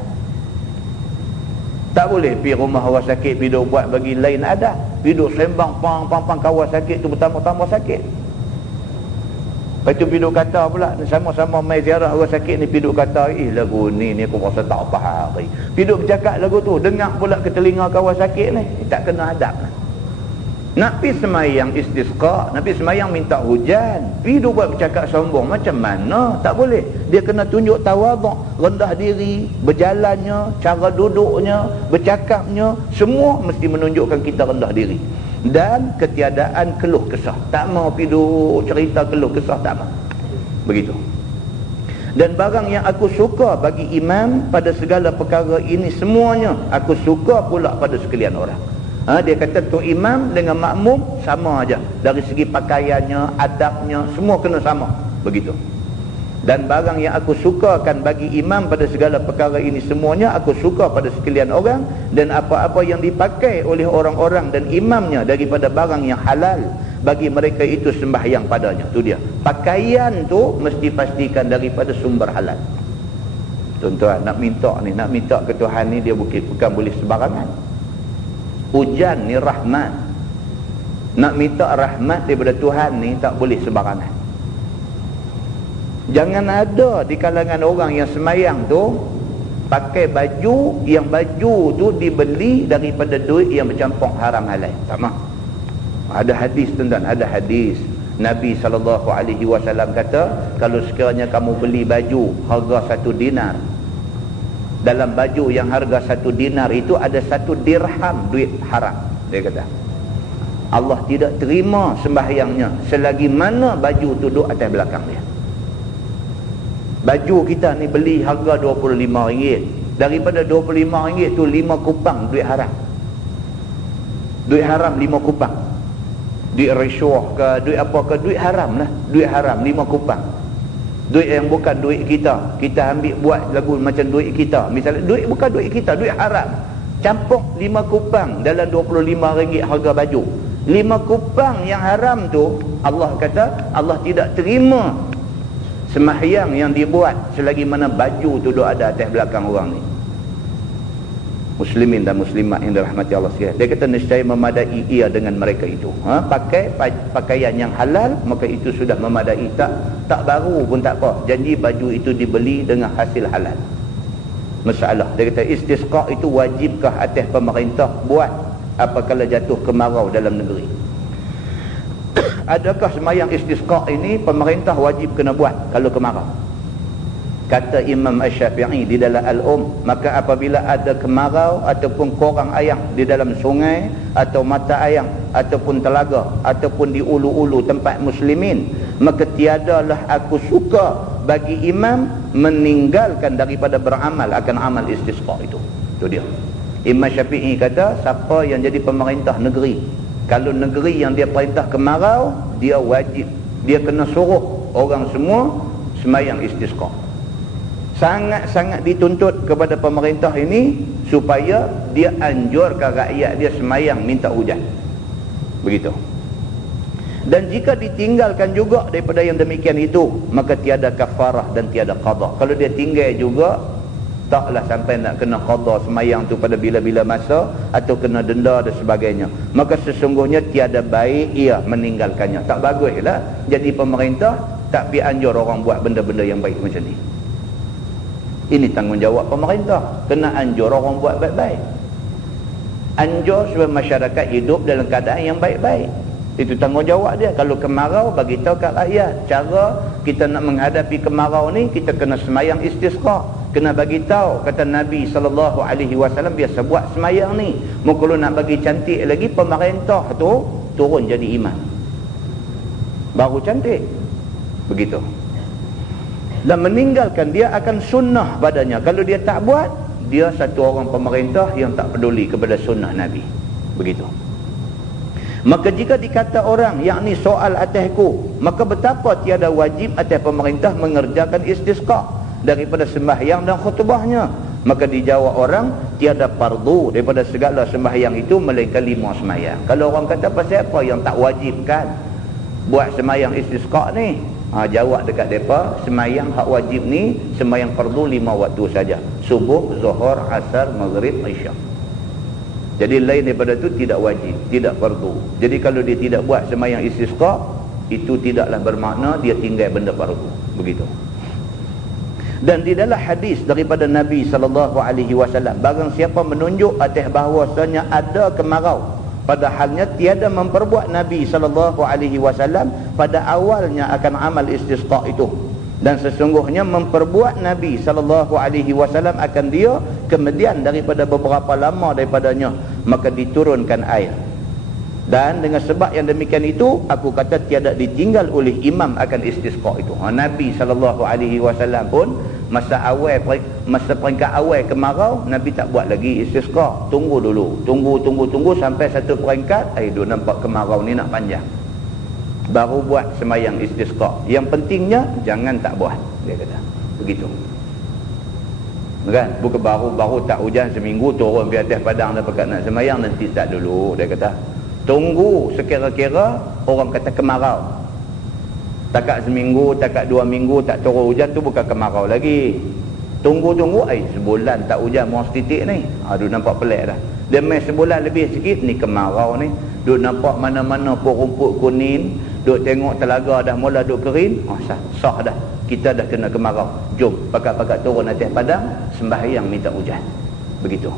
Tak boleh pergi rumah orang sakit, pergi duk buat bagi lain ada. Pergi duk sembang pang kawan sakit tu bertambah-tambah sakit. Lepas tu pergi duk kata pula, sama-sama mai ziarah orang sakit ni, pergi duk kata, lagu ni aku rasa tak apa hari. Pergi duk bercakap lagu tu, dengar pula ke telinga kawan sakit ni. Tak kena adab. Nak pergi semayang istisqa, nak pergi semayang minta hujan, pergi duk buat bercakap sombong, macam mana? Tak boleh. Dia kena tunjuk tawaduk, rendah diri, berjalannya, cara duduknya, bercakapnya, semua mesti menunjukkan kita rendah diri. Dan ketiadaan keluh kesah. Tak mau pergi duk cerita keluh kesah, tak mau. Begitu. Dan barang yang aku suka bagi imam pada segala perkara ini semuanya, aku suka pula pada sekalian orang. Dia kata tu imam dengan makmum sama aja. Dari segi pakaiannya, adabnya, semua kena sama. Begitu. Dan barang yang aku sukakan bagi imam pada segala perkara ini semuanya, aku suka pada sekalian orang. Dan apa-apa yang dipakai oleh orang-orang dan imamnya daripada barang yang halal, bagi mereka itu sembahyang padanya. Itu dia. Pakaian tu mesti pastikan daripada sumber halal. Tuan-tuan, nak minta ke Tuhan ni, dia bukan boleh sebarangan. Hujan ni rahmat. Nak minta rahmat daripada Tuhan ni tak boleh sebarangan. Jangan ada di kalangan orang yang semayang tu pakai baju yang baju tu dibeli daripada duit yang bercampur haram halal. Tak mahu. Ada hadis tuan-tuan, ada hadis. Nabi SAW kata, kalau sekiranya kamu beli baju harga 1 dinar, dalam baju yang harga 1 dinar itu ada 1 dirham duit haram. Dia kata, Allah tidak terima sembahyangnya selagi mana baju tu duduk atas belakang dia. Baju kita ni beli harga RM25. Daripada RM25 tu 5 kupang duit haram. Duit haram 5 kupang. Duit risuah ke, duit apa ke, duit haram lah. Duit haram 5 kupang. Duit yang bukan duit kita, kita ambil buat lagu macam duit kita. Misalnya duit bukan duit kita, duit haram. Campur 5 kupang dalam RM25 harga baju. 5 kupang yang haram tu, Allah kata Allah tidak terima sembahyang yang dibuat selagi mana baju tu duduk ada atas belakang orang ni. Muslimin dan muslimat yang dirahmati Allah sekalian, dia kata nescaya memadai ia dengan mereka itu. Pakai pakaian yang halal, maka itu sudah memadai. Tak baru pun tak apa, janji baju itu dibeli dengan hasil halal. Masalah, dia kata istisqa itu wajibkah atas pemerintah buat apabila jatuh kemarau dalam negeri? Adakah semayang istisqa ini pemerintah wajib kena buat kalau kemarau? Kata Imam Asy-Syafi'i di dalam maka apabila ada kemarau ataupun korang ayam di dalam sungai atau mata ayam ataupun telaga ataupun di ulu-ulu tempat muslimin, maka tiadalah aku suka bagi imam meninggalkan daripada beramal akan amal istisqa itu. Itu dia. Imam Syafi'i kata, siapa yang jadi pemerintah negeri, kalau negeri yang dia perintah kemarau, dia wajib, dia kena suruh orang semua semayang istisqa. Sangat-sangat dituntut kepada pemerintah ini supaya dia anjurkan rakyat dia semayang minta hujan. Begitu. Dan jika ditinggalkan juga daripada yang demikian itu, maka tiada kafarah dan tiada qada. Kalau dia tinggal juga, taklah sampai nak kena qada semayang tu pada bila-bila masa atau kena denda dan sebagainya. Maka sesungguhnya tiada baik ia meninggalkannya. Tak baguslah jadi pemerintah tak pi anjur orang buat benda-benda yang baik macam ni. Ini tanggungjawab pemerintah, kena anjur orang buat baik-baik. Anjur supaya masyarakat hidup dalam keadaan yang baik-baik. Itu tanggungjawab dia. Kalau kemarau, bagi tahu kat rakyat cara kita nak menghadapi kemarau ni, kita kena semayang istisqa. Kena bagi tahu, kata Nabi SAW biasa buat semayang ni. Kalau nak bagi cantik lagi, pemerintah tu turun jadi imam, baru cantik. Begitu. Dan meninggalkan dia akan sunnah badannya. Kalau dia tak buat, dia satu orang pemerintah yang tak peduli kepada sunnah Nabi. Begitu. Maka jika dikata orang, yakni soal atasku, maka betapa tiada wajib atas pemerintah mengerjakan istisqa daripada sembahyang dan khutbahnya. Maka dijawab orang, tiada fardu daripada segala sembahyang itu melainkan 5 sembahyang. Kalau orang kata pasal apa yang tak wajibkan buat sembahyang istisqa ni, jawab dekat mereka, semayang hak wajib ni semayang fardu 5 waktu saja, subuh, zuhur, asar, maghrib, isyak. Jadi lain daripada tu tidak wajib, tidak fardu. Jadi kalau dia tidak buat semayang istisqa, itu tidaklah bermakna dia tinggal benda fardu. Begitu. Dan di dalam hadis daripada Nabi SAW, barang siapa menunjuk atas bahawasanya ada kemarau, padahalnya tiada memperbuat Nabi SAW pada awalnya akan amal istisqa itu, dan sesungguhnya memperbuat Nabi SAW akan dia kemudian daripada beberapa lama daripadanya, maka diturunkan air. Dan dengan sebab yang demikian itu, aku kata tiada ditinggal oleh imam akan istisqa itu. Nabi SAW pun masa peringkat awal kemarau, Nabi tak buat lagi istisqa. Tunggu dulu, tunggu sampai satu peringkat, duk nampak kemarau ni nak panjang, baru buat semayang istisqa. Yang pentingnya jangan tak buat, dia kata. Begitu. Kan? Bukan baru tak hujan seminggu turun di atas padang dan pekat nak semayang, nanti tak dulu, dia kata. Tunggu sekira-kira orang kata kemarau. Takat seminggu, takat 2 minggu tak turun hujan tu bukan kemarau lagi. Tunggu sebulan tak hujan mau setitik ni. Aduh, nampak pelik dah. Dia main sebulan lebih sikit ni kemarau ni. Duk nampak mana-mana pun rumput kuning, duk tengok telaga dah mula duk kering. Sah dah. Kita dah kena kemarau. Jom pakat-pakat turun atas padang sembahyang minta hujan. Begitu.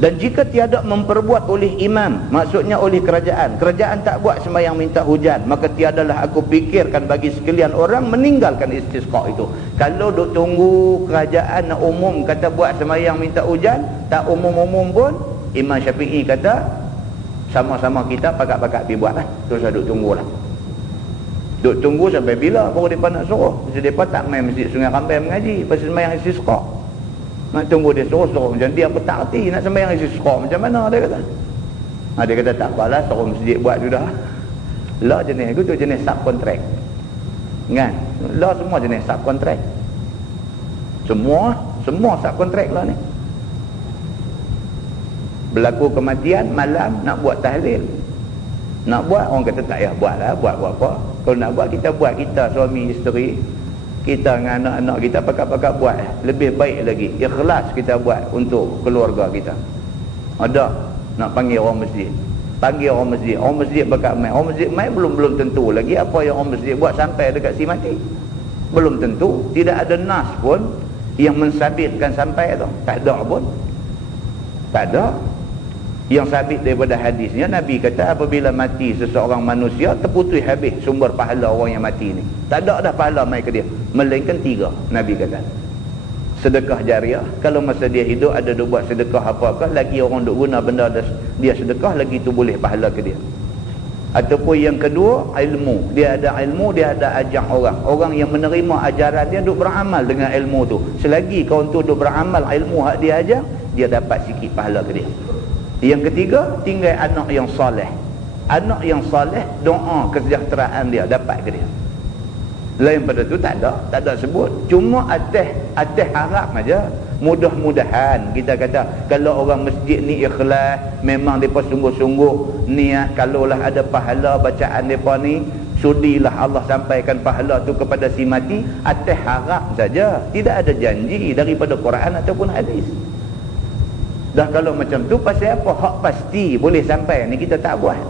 Dan jika tiada memperbuat oleh imam, maksudnya oleh kerajaan tak buat sembahyang minta hujan, maka tiadalah aku fikirkan bagi sekalian orang meninggalkan istisqa itu. Kalau duk tunggu kerajaan nak umum kata buat sembahyang minta hujan, tak umum-umum pun, Imam Syafi'i kata sama-sama kita pakat-pakat pergi buat lah. Terus duk tunggulah. Duk tunggu sampai bila baru mereka nak suruh. Sebab mereka tak main masjid Sungai Rambai mengaji pasal sembahyang istisqa. Nak tunggu dia suruh macam dia apa tak erti nak sembahyang istisqa macam mana, dia kata. Dia kata tak apalah, suruh masjid buat sudah. Lah jenis tu jenis subkontrak. Kan? Lah semua jenis subkontrak. Semua subkontrak lah ni. Berlaku kematian malam nak buat tahlil. Nak buat orang kata tak payah buatlah, buat apa. Kalau nak buat kita buat, kita suami isteri, kita dengan anak-anak kita pakat-pakat buat. Lebih baik lagi ikhlas kita buat untuk keluarga kita. Ada nak panggil orang masjid, orang masjid pakat main. Orang masjid main belum tentu lagi apa yang orang masjid buat sampai dekat si mati. Belum tentu. Tidak ada nas pun yang mensabitkan sampai tu. Tak ada pun. Tak ada. Yang sabit daripada hadisnya, Nabi kata apabila mati seseorang manusia, terputus habis sumber pahala orang yang mati ni. Tak ada dah pahala mai ke dia. melainkan 3. Nabi kata sedekah jariah, kalau masa dia hidup ada duk buat sedekah apa-apa, lagi orang duk guna benda dia sedekah, lagi tu boleh pahala ke dia. Ataupun yang kedua, ilmu. Dia ada ilmu, dia ada ajar orang yang menerima ajaran dia duk beramal dengan ilmu tu. Selagi kawan tu duk beramal ilmu hak dia ajar, dia dapat sikit pahala ke dia. Yang ketiga, tinggal anak yang soleh. Anak yang soleh, doa kesejahteraan dia dapat ke dia. Lain pada tu tak ada sebut. Cuma atas harap aja. Mudah-mudahan kita kata kalau orang masjid ni ikhlas, memang depa sungguh-sungguh niat, kalaulah ada pahala bacaan depa ni, sudilah Allah sampaikan pahala tu kepada si mati. Atas harap saja, tidak ada janji daripada Quran ataupun hadis. Dah kalau macam tu, pasal apa hak pasti boleh sampai ni kita tak buat.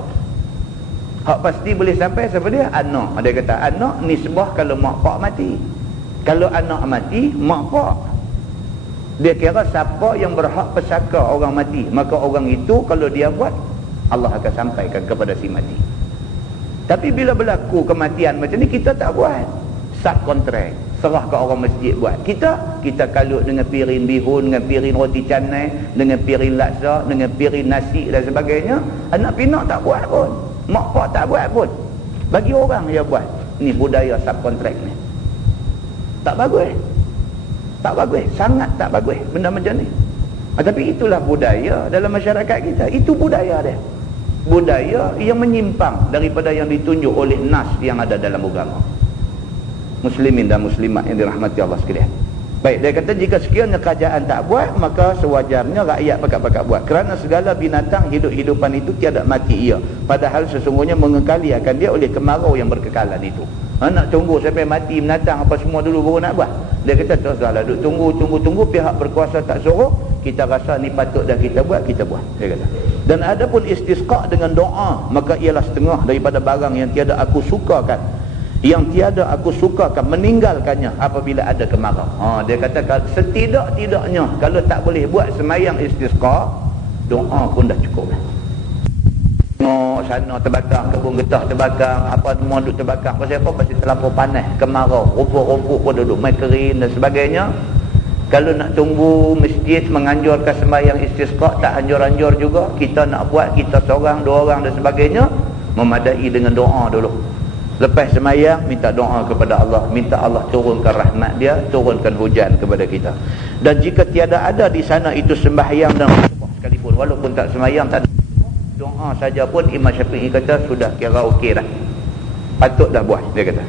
Hak pasti boleh sampai siapa dia? Anak. Dia kata anak nisbah kalau mak pak mati. Kalau anak mati, mak pak. Dia kira siapa yang berhak pesaka orang mati, maka orang itu kalau dia buat, Allah akan sampaikan kepada si mati. Tapi bila berlaku kematian macam ni, kita tak buat. Subkontrak, serah ke orang masjid buat. Kita kalut dengan piring bihun, dengan piring roti canai, dengan piring laksa, dengan piring nasi dan sebagainya. Anak pinak tak buat pun, mak pak tak buat pun, bagi orang dia buat. Ni budaya subkontrak ni tak bagus. Tak bagus, sangat tak bagus benda macam ni. Tapi itulah budaya dalam masyarakat kita. Itu budaya dia. Budaya yang menyimpang daripada yang ditunjuk oleh nas yang ada dalam agama. Muslimin dan muslimat yang dirahmati Allah sekalian. Baik, dia kata jika sekiranya kerajaan tak buat, maka sewajarnya rakyat pakat-pakat buat. Kerana segala binatang hidup-hidupan itu tiada mati ia. Padahal sesungguhnya mengekali akan dia oleh kemarau yang berkekalan itu. Nak tunggu sampai mati binatang apa semua dulu baru nak buat. Dia kata teruslah duk tunggu, pihak berkuasa tak suruh, kita rasa ni patut dah kita buat, kita buat. Dia kata. Dan ada pun istisqa dengan doa, maka ialah setengah daripada barang yang tiada aku sukakan. Yang tiada aku sukakan meninggalkannya apabila ada kemarau. Dia kata setidak-tidaknya kalau tak boleh buat semayang istisqa, doa pun dah cukup lah. Tengok sana terbakar, kebun getah terbakar, apa semua duduk terbakar. Pasal apa? Pasal terlampau panas, kemarau, rumput-rumput pun duduk main kering dan sebagainya. Kalau nak tunggu masjid menganjurkan sembahyang istisqa, tak anjur-anjur juga. Kita nak buat, kita seorang, dua orang dan sebagainya, memadai dengan doa dulu. Lepas sembahyang, minta doa kepada Allah, minta Allah turunkan rahmat dia, turunkan hujan kepada kita. Dan jika tiada ada di sana itu sembahyang dan khutbah sekalipun, walaupun tak sembahyang, tak ada doa saja pun, Imam Syafi'i kata sudah kira okey dah, patut dah buat. Dia kata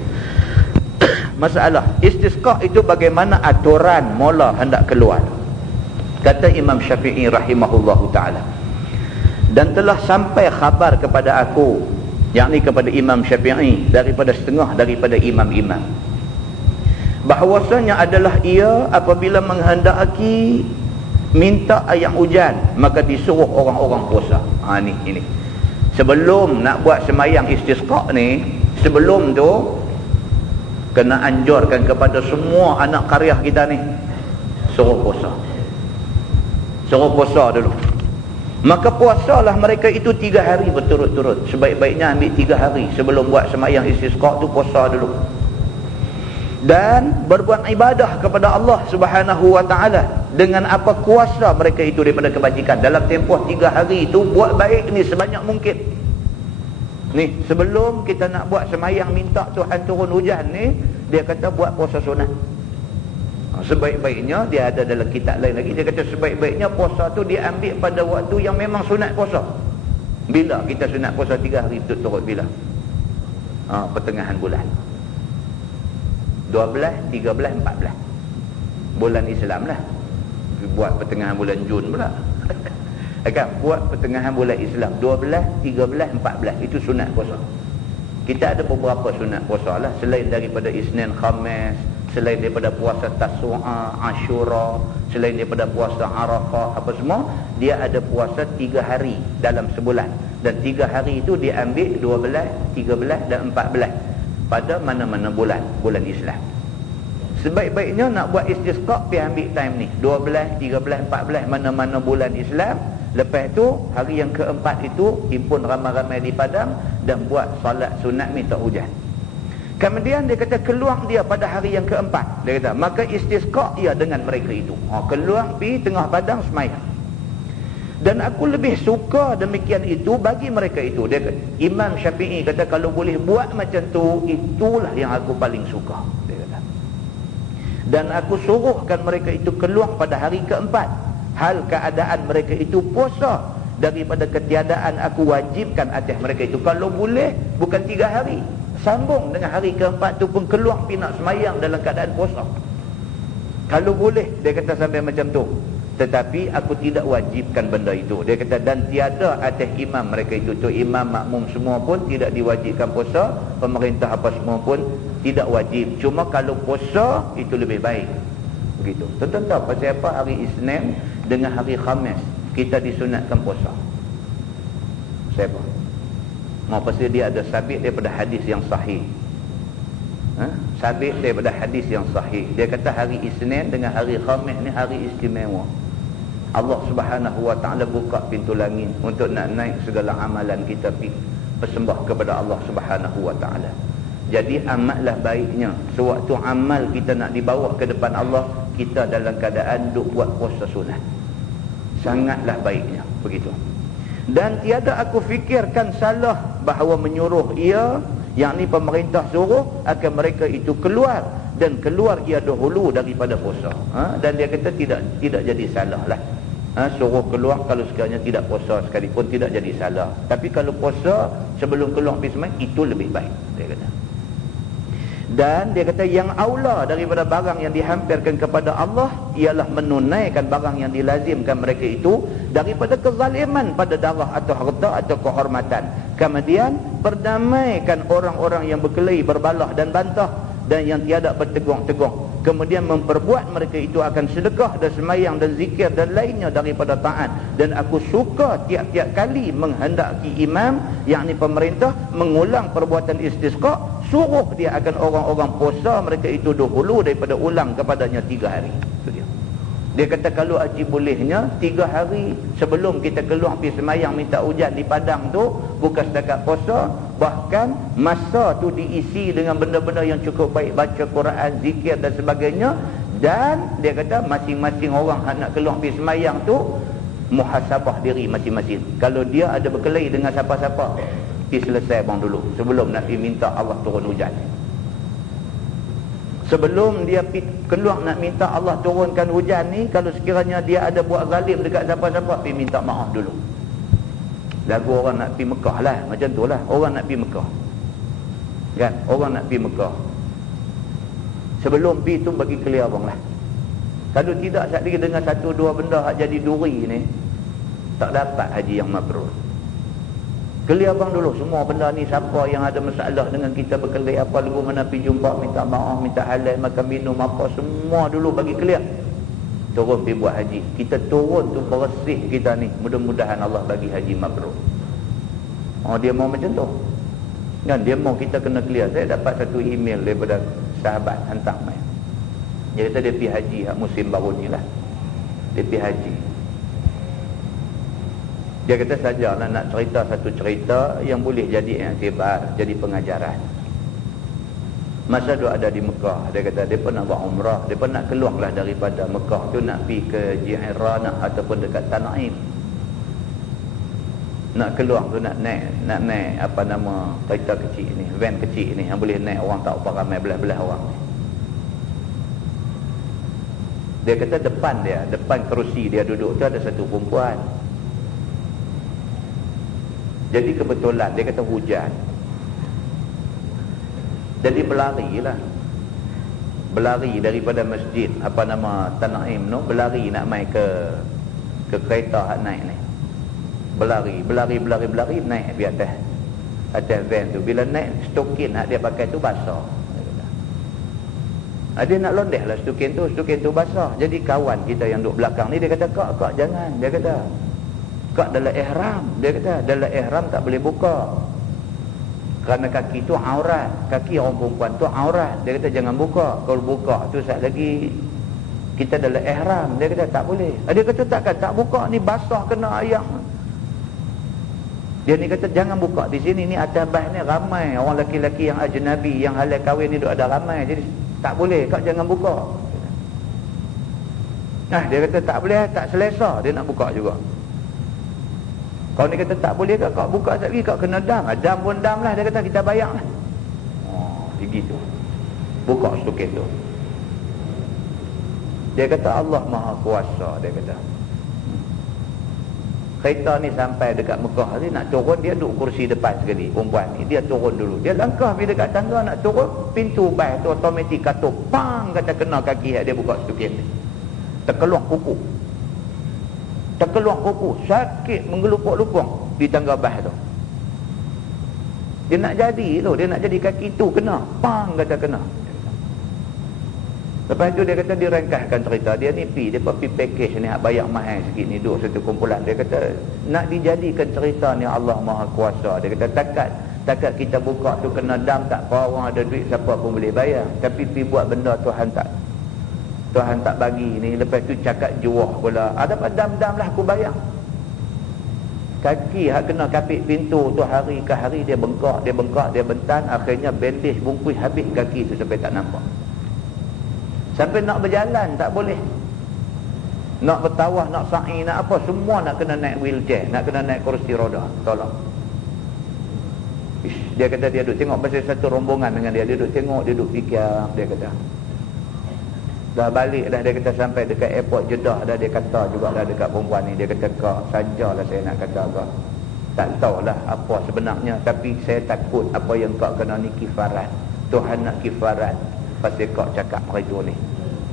masalah istisqa itu bagaimana aturan mula hendak keluar. Kata Imam Syafi'i rahimahullahu ta'ala, dan telah sampai khabar kepada aku, yakni kepada Imam Syafi'i, daripada setengah daripada imam-imam, bahawasanya adalah ia apabila menghendaki minta ayat hujan, maka disuruh orang-orang puasa. Ini sebelum nak buat semayang istisqa ni, sebelum tu kena anjurkan kepada semua anak karya kita ni, suruh puasa dulu. Maka puasalah mereka itu 3 hari berturut-turut. Sebaik-baiknya ambil 3 hari sebelum buat semayang istisqa tu, puasa dulu. Dan berbuat ibadah kepada Allah Subhanahu wa ta'ala dengan apa kuasa mereka itu daripada kebajikan. Dalam tempoh 3 hari itu, buat baik ni sebanyak mungkin. Ni sebelum kita nak buat semayang minta Tuhan turun hujan ni, dia kata buat puasa sunat. Sebaik-baiknya, dia ada dalam kitab lain lagi, dia kata sebaik-baiknya puasa tu diambil pada waktu yang memang sunat puasa. Bila kita sunat puasa 3 hari turut bila? Pertengahan bulan 12, 13, 14 bulan Islam lah. Buat pertengahan bulan Jun pula kan? Buat pertengahan bulan Islam 12, 13, 14 itu sunat puasa. Kita ada beberapa sunat puasa lah, selain daripada Isnin, Khamis, selain daripada puasa Tasu'a, Ashura, selain daripada puasa Arafah, apa semua, dia ada puasa 3 hari dalam sebulan. Dan 3 hari itu dia ambil 12, 13 dan 14 pada mana-mana bulan Islam. Sebaik-baiknya nak buat istisqa, pergi ambil time ni 12, 13, 14 mana-mana bulan Islam. Lepas tu hari yang keempat itu himpun ramai-ramai di padang dan buat solat sunat minta hujan. Kemudian dia kata keluar dia pada hari yang keempat. Dia kata maka istisqa ia dengan mereka itu. Keluar pergi tengah padang sembahyang. Dan aku lebih suka demikian itu bagi mereka itu. Dia kata, Imam Syafi'i kata kalau boleh buat macam tu, itulah yang aku paling suka. Dia kata. Dan aku suruhkan mereka itu keluar pada hari keempat. Hal keadaan mereka itu puasa. Daripada ketiadaan aku wajibkan atas mereka itu. Kalau boleh bukan 3 hari. Sambung dengan hari keempat tu pun keluar pergi nak semayang dalam keadaan puasa. Kalau boleh, dia kata sampai macam tu. Tetapi aku tidak wajibkan benda itu. Dia kata dan tiada atas imam mereka itu. Tu imam makmum semua pun tidak diwajibkan puasa. Pemerintah apa semua pun tidak wajib. Cuma kalau puasa itu lebih baik. Begitu. Tuan-tuan tahu pasal apa hari Isnin dengan hari Khamis kita disunatkan puasa? Siapa? Pasal dia ada sabit daripada hadis yang sahih. Sabit daripada hadis yang sahih. Dia kata hari Isnin dengan hari Khamis ni hari istimewa. Allah Subhanahu Wa Taala buka pintu langit untuk nak naik segala amalan kita pi persembah kepada Allah Subhanahu Wa Taala. Jadi amatlah baiknya sewaktu amal kita nak dibawa ke depan Allah, kita dalam keadaan duk buat puasa sunat. Sangatlah baiknya begitu. Dan tiada aku fikirkan salah bahawa menyuruh ia, yakni pemerintah suruh akan mereka itu keluar, dan keluar ia dahulu daripada puasa. Dan dia kata tidak jadi salah lah. Suruh keluar kalau sekiranya tidak puasa sekalipun tidak jadi salah. Tapi kalau puasa sebelum keluar pergi sembahyang itu lebih baik, dia kata. Dan dia kata yang aula daripada barang yang dihampirkan kepada Allah ialah menunaikan barang yang dilazimkan mereka itu daripada kezaliman pada darah atau harta atau kehormatan. Kemudian perdamaikan orang-orang yang berkelahi, berbalah dan bantah dan yang tiada bertegung-tegung. Kemudian memperbuat mereka itu akan sedekah dan semayang dan zikir dan lainnya daripada taat. Dan aku suka tiap-tiap kali menghendaki imam, yakni pemerintah, mengulang perbuatan istisqa, suruh dia akan orang-orang puasa mereka itu dahulu daripada ulang kepadanya 3 hari. Itu dia. Dia kata kalau haji bolehnya 3 hari sebelum kita keluar pergi semayang minta hujan di padang tu, bukan setakat puasa, bahkan masa tu diisi dengan benda-benda yang cukup baik, baca Quran, zikir dan sebagainya. Dan dia kata masing-masing orang nak keluar pergi semayang tu muhasabah diri masing-masing. Kalau dia ada berkelahi dengan siapa-siapa, pergi selesai bang dulu sebelum nak pergi minta Allah turun hujan. Sebelum dia keluar nak minta Allah turunkan hujan ni, kalau sekiranya dia ada buat zalim dekat siapa-siapa, pergi minta maaf dulu. Lagu orang nak pergi Mekah lah, macam tu lah. Orang nak pergi Mekah kan, orang nak pergi Mekah, sebelum pergi tu bagi clear abang lah. Kalau tidak saat lagi dengan 1-2 benda hak jadi duri ni, tak dapat haji yang mabrur. Clear abang dulu semua benda ni. Siapa yang ada masalah dengan kita berkelahi apa, lagu mana pergi jumpa, minta maaf, minta halal, makan minum apa, semua dulu bagi clear. Turun pergi buat haji. Kita turun tu bersih kita ni. Mudah-mudahan Allah bagi haji mabrur. Dia mau macam tu kan, dia mau kita kena clear. Saya dapat satu email daripada sahabat hantar mai. Dia kata dia pergi haji musim baru ni lah. Dia pergi haji. Dia kata sajalah nak cerita satu cerita yang boleh jadi iktibar, jadi pengajaran. Masa dia ada di Mekah, dia kata dia pernah buat umrah, dia pernah keluarlah daripada Mekah tu nak pergi ke Ji'irana ataupun dekat Tanaim. Nak keluar tu nak naik apa nama kereta kecil ni, van kecil ni yang boleh naik orang tak berapa ramai, belah-belah orang ni. Dia kata depan kerusi dia duduk tu ada satu perempuan. Jadi kebetulan dia kata hujan. Jadi berlari daripada masjid apa nama Tanaim tu, berlari nak mai ke kereta hak naik ni. Berlari naik di atas van tu. Bila naik, stokin hak dia pakai tu basah. Dia nak londeh lah stokin tu basah. Jadi kawan kita yang duduk belakang ni dia kata, kak jangan. Dia kata kak dalam ihram. Dia kata dalam ihram tak boleh buka, kerana kaki tu aurat, kaki orang perempuan tu aurat. Dia kata jangan buka. Kalau buka tu saat lagi kita dalam ihram. Dia kata tak boleh. Dia kata takkan tak buka, ni basah kena ayam. Dia ni kata jangan buka di sini, ni atas bah ni ramai orang lelaki-lelaki yang ajnabi, yang halal kahwin ni duk ada ramai, jadi tak boleh, kau jangan buka. Nah, dia kata tak boleh, tak selesa, dia nak buka juga. Kau ni kata tak boleh kau buka sekali, kau kena dam. Dam pun dam lah, dia kata kita bayar lah. Oh, begitu. Buka stuket tu. Dia kata Allah Maha Kuasa, dia kata. Kereta ni sampai dekat Mekah ni, nak turun dia duduk kursi depan sekali, perempuan ni. Dia turun dulu. Dia langkah pergi dekat tangga nak turun, pintu bas tu automatik katuk. Pang, kata kena kaki dia buka stuket ni. Terkeluar kuku. Terkeluar kuku. Sakit menggelupuk-lupuk di tangga bas tu. Dia nak jadi tu. Dia nak jadi kaki tu kena. Pang, kata kena. Lepas tu dia kata direngkahkan cerita. Dia ni dia pergi package ni, bayar mahal sikit ni, duduk satu kumpulan. Dia kata nak dijadikan cerita ni Allah Maha Kuasa. Dia kata takat kita buka tu kena dam, tak apa, orang ada duit siapa pun boleh bayar. Tapi pergi buat benda Tuhan tak bagi ni. Lepas tu cakap juah pula. Ada apa dam-dam lah aku bayar. Kaki hak kena kapit pintu tu hari ke hari dia bengkak, dia bentan. Akhirnya bandage bungkus habis kaki tu sampai tak nampak. Sampai nak berjalan tak boleh. Nak bertawah, nak sa'i, nak apa, semua nak kena naik wheelchair, nak kena naik kursi roda. Tolong. Dia kata dia duduk tengok pasal satu rombongan dengan dia. Dia duduk tengok, dia duduk fikir. Dia kata dah balik dah, dia kata sampai dekat airport Jeddah dah, dia kata juga dah dekat perempuan ni. Dia kata kau sajalah saya nak kata kau. Tak tahulah apa sebenarnya, tapi saya takut apa yang kau kena ni kifarat. Tuhan nak kifarat pasal kau cakap mereka ni.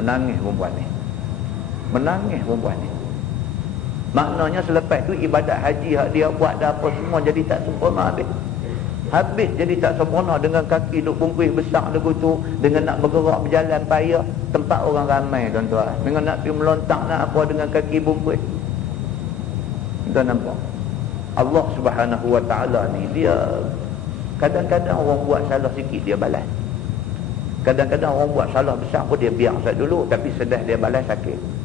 Menangis perempuan ni. Menangis perempuan ni. Maknanya selepas tu ibadat haji hak dia buat dah apa semua jadi tak sempurna habis jadi tak sempurna. Dengan kaki duk bungkus besar lagu tu, dengan nak bergerak berjalan payah, tempat orang ramai tuan-tuan, dengan nak pergi melontak nak apa dengan kaki bungkus. Tuan nampak Allah Subhanahu Wa Ta'ala ni, dia kadang-kadang orang buat salah sikit dia balas. Kadang-kadang orang buat salah besar pun dia biar sat dulu, tapi sedih dia balas sakit.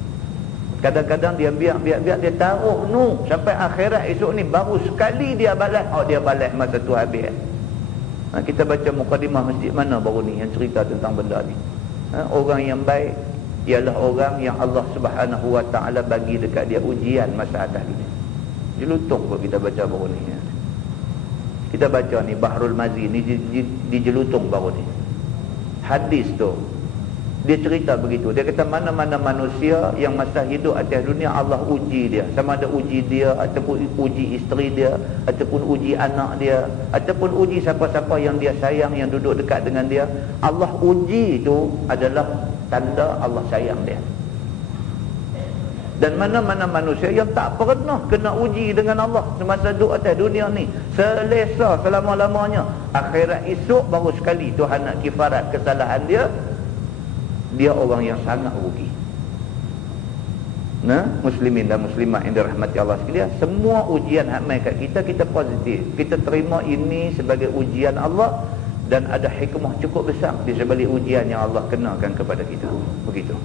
Kadang-kadang dia biar dia taruh sampai akhirat esok ni baru sekali dia balas. Dia balas masa tu habis. Kita baca mukadimah masjid mana baru ni yang cerita tentang benda ni. Orang yang baik ialah orang yang Allah Subhanahu Wa Ta'ala bagi dekat dia ujian masa atas dunia. Jelutung kot kita baca baru ni. Kita baca ni Bahrul Mazi ni di Jelutung baru ni. Hadis tu dia cerita begitu. Dia kata mana-mana manusia yang masa hidup atas dunia Allah uji dia, sama ada uji dia ataupun uji isteri dia ataupun uji anak dia ataupun uji siapa-siapa yang dia sayang, yang duduk dekat dengan dia. Allah uji itu adalah tanda Allah sayang dia. Dan mana-mana manusia yang tak pernah kena uji dengan Allah semasa duduk atas dunia ni, selesa selama-lamanya, akhirat esok baru sekali Tuhan nak kifarat kesalahan dia. Dia orang yang sangat rugi. Muslimin dan muslimat yang dirahmati Allah sekalian, semua ujian hak mai kat kita, kita positif. Kita terima ini sebagai ujian Allah, dan ada hikmah cukup besar di sebalik ujian yang Allah kenakan kepada kita. Begitu.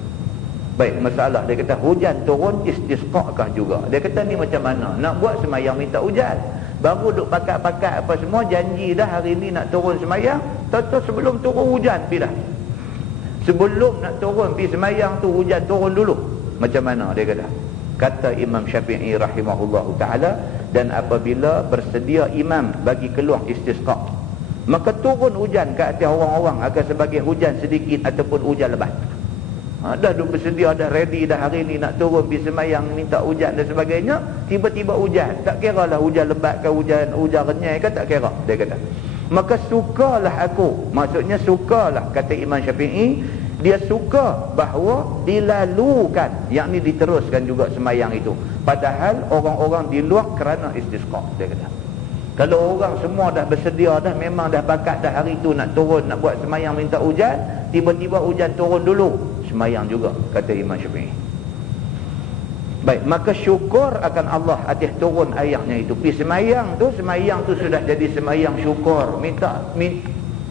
Baik, masalah dia kata hujan turun istisqa'kah juga. Dia kata ni macam mana? Nak buat semayang minta hujan. Baru duk pakat-pakat apa semua, janji dah hari ni nak turun semayang, tahu-tahu sebelum turun hujan pergi dah. Sebelum nak turun pergi semayang tu hujan turun dulu. Macam mana dia kata? Kata Imam Syafi'i rahimahullahu ta'ala, dan apabila bersedia imam bagi keluar istisqa, maka turun hujan ke atas orang-orang akan sebagai hujan sedikit ataupun hujan lebat. Dah duk bersedia, dah ready dah hari ni nak turun pergi semayang minta hujan dan sebagainya, tiba-tiba hujan. Tak kira lah hujan lebat ke hujan renyai ke, tak kira dia kata. Maka sukalah aku, maksudnya sukalah, kata Imam Syafi'i, dia suka bahawa dilalukan, yakni diteruskan juga semayang itu, padahal orang-orang di luar kerana istisqa. Dia kata kalau orang semua dah bersedia dah, memang dah bakat dah hari tu nak turun nak buat semayang minta hujan, tiba-tiba hujan turun dulu, semayang juga, kata Imam Syafi'i. Baik, maka syukur akan Allah atas turun ayatnya itu. Pergi semayang tu sudah jadi semayang syukur.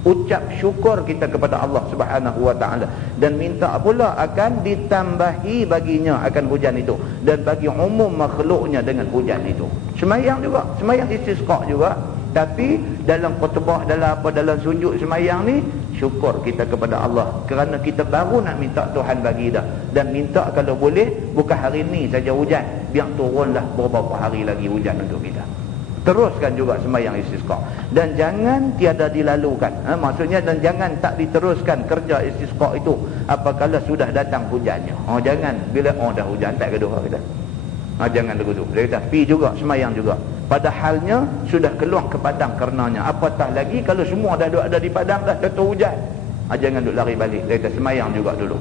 ucap syukur kita kepada Allah Subhanahu wa taala, dan minta pula akan ditambahi baginya akan hujan itu, dan bagi umum makhluknya dengan hujan itu. Semayang juga, semayang istisqa juga, tapi dalam khutbah, dalam sujud semayang ni syukur kita kepada Allah kerana kita baru nak minta Tuhan bagi dah, dan minta kalau boleh bukan hari ni saja hujan, biar turunlah beberapa hari lagi hujan untuk kita. Teruskan juga sembahyang istisqa, dan jangan tiada dilalukan, maksudnya, dan jangan tak diteruskan kerja istisqa itu apabila sudah datang hujannya. Jangan bila dah hujan tak gaduh kita. Jangan begitu. Dia kata pi juga sembahyang juga, padahalnya sudah keluar ke padang karenanya, apatah lagi kalau semua dah ada di padang dah jatuh hujan. Jangan duk lari balik. Dia kata sembahyang juga dulu.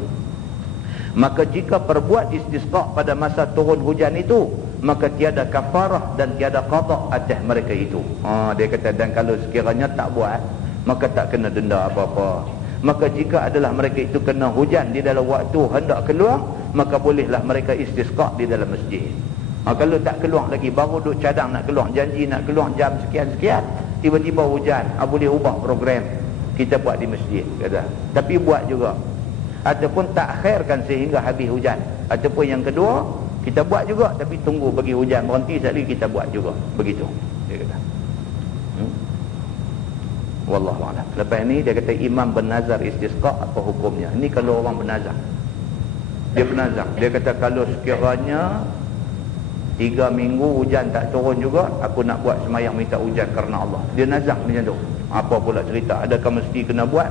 Maka jika perbuat istisqa pada masa turun hujan itu, maka tiada kafarah dan tiada qada atas mereka itu. Dia kata, dan kalau sekiranya tak buat, maka tak kena denda apa-apa. Maka jika adalah mereka itu kena hujan di dalam waktu hendak keluar, maka bolehlah mereka istisqa di dalam masjid. Kalau tak keluar lagi, baru duk cadang nak keluar, janji nak keluar jam sekian-sekian, tiba-tiba hujan, boleh ubah program, kita buat di masjid, kata. Tapi buat juga, ataupun takhirkan sehingga habis hujan. Ataupun yang kedua, kita buat juga tapi tunggu bagi hujan berhenti sekali kita buat juga. Begitu dia kata. Wallahu a'lam. Lepas ni dia kata imam bernazar istisqa apa hukumnya? Ini kalau orang bernazar. Dia bernazar. Dia kata kalau sekiranya 3 minggu hujan tak turun juga, aku nak buat sembahyang minta hujan kerana Allah. Dia nazar macam tu. Apa pula cerita? Adakah mesti kena buat?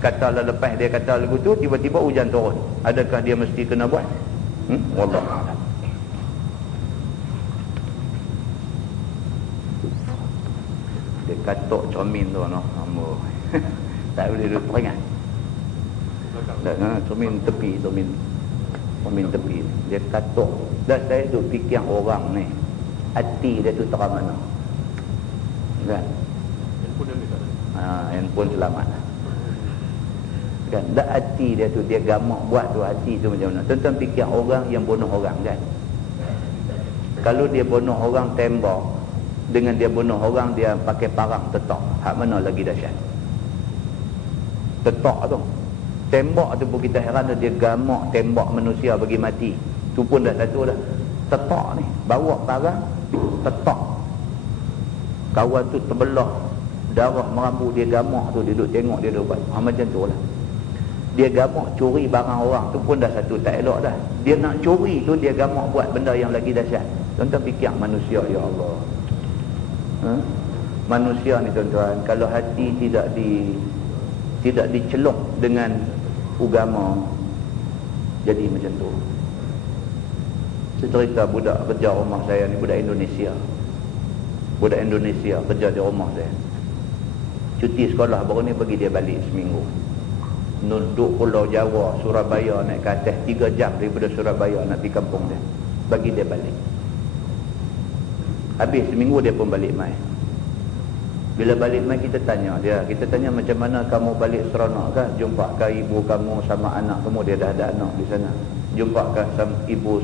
Katalah lepas dia kata lagu tu, tiba-tiba hujan turun, adakah dia mesti kena buat? Wallahu a'lam. Dia katuk cermin tu noh. Tak boleh duduk peringat. Cermin tepi, cermin tepi. Dia katuk. Dan saya duk fikir orang ni, hati dia tu terang mana? Kan? Handphone selamat. Kan, dak hati dia tu, dia gamak buat tu, hati tu macam mana. Tuan-tuan fikir orang yang bunuh orang kan, kalau dia bunuh orang tembak, dengan dia bunuh orang dia pakai parang tetak, hak mana lagi dahsyat? Tetak tu, tembak tu pun kita heran, dia gamak tembak manusia bagi mati, tu pun dah satu dah. Tetak ni, bawa parang tetak, kawan tu terbelah, darah merambu, dia gamak tu, dia duduk tengok, dia duduk buat macam tu lah. Dia gamak curi barang orang tu pun dah satu tak elok dah. Dia nak curi tu dia gamak buat benda yang lagi dahsyat. Tuan-tuan fikir manusia, ya Allah. Manusia ni tuan-tuan, kalau hati tidak diceluk dengan agama, jadi macam tu. Saya cerita budak kerja rumah saya ni, budak Indonesia kerja di rumah saya. Cuti sekolah baru ni bagi dia balik seminggu. Duduk Pulau Jawa, Surabaya, naik ke atas 3 jam daripada Surabaya nak pergi kampung dia, bagi dia balik. Habis seminggu dia pun balik mai. Bila balik mai kita tanya macam mana kamu balik seronok kah? Jumpa ke ibu kamu sama anak kamu? Dia dah ada anak di sana. Jumpa ke ibu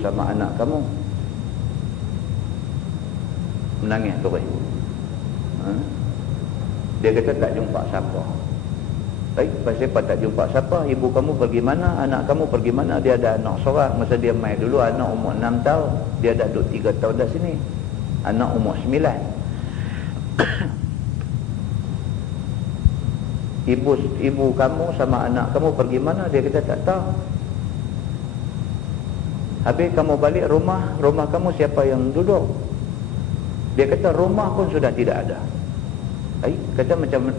sama anak kamu? Menangis tu kan. Dia kata tak jumpa siapa. Baik, pasal apa tak jumpa siapa? Ibu kamu pergi mana? Anak kamu pergi mana? Dia ada anak seorang. Masa dia main dulu, anak umur 6 tahun. Dia dah duduk 3 tahun dah sini. Anak umur 9. Ibu kamu sama anak kamu pergi mana? Dia kata tak tahu. Habis kamu balik rumah kamu siapa yang duduk? Dia kata rumah pun sudah tidak ada. Kata macam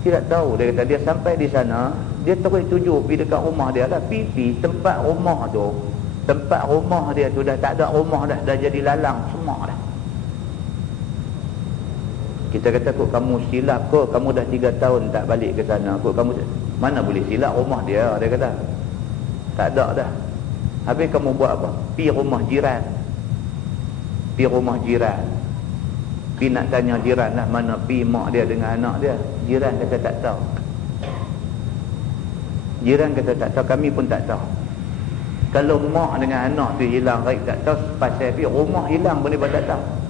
tidak tahu. Dia kata dia sampai di sana, dia terus tuju pergi dekat rumah dia lah. Pergi tempat rumah dia tu dah tak ada rumah dah jadi lalang semua dah. Kita kata kok kamu silap ke, kamu dah 3 tahun tak balik ke sana, kok kamu mana boleh silap rumah dia kata. Tak ada dah. Habis kamu buat apa? Pergi rumah jiran. Pergi nak tanya jiran lah mana pi mak dia dengan anak dia. Jiran kata tak tahu. Kami pun tak tahu. Kalau mak dengan anak tu hilang, baik tak tahu pasal pi rumah hilang pun dia tak tahu.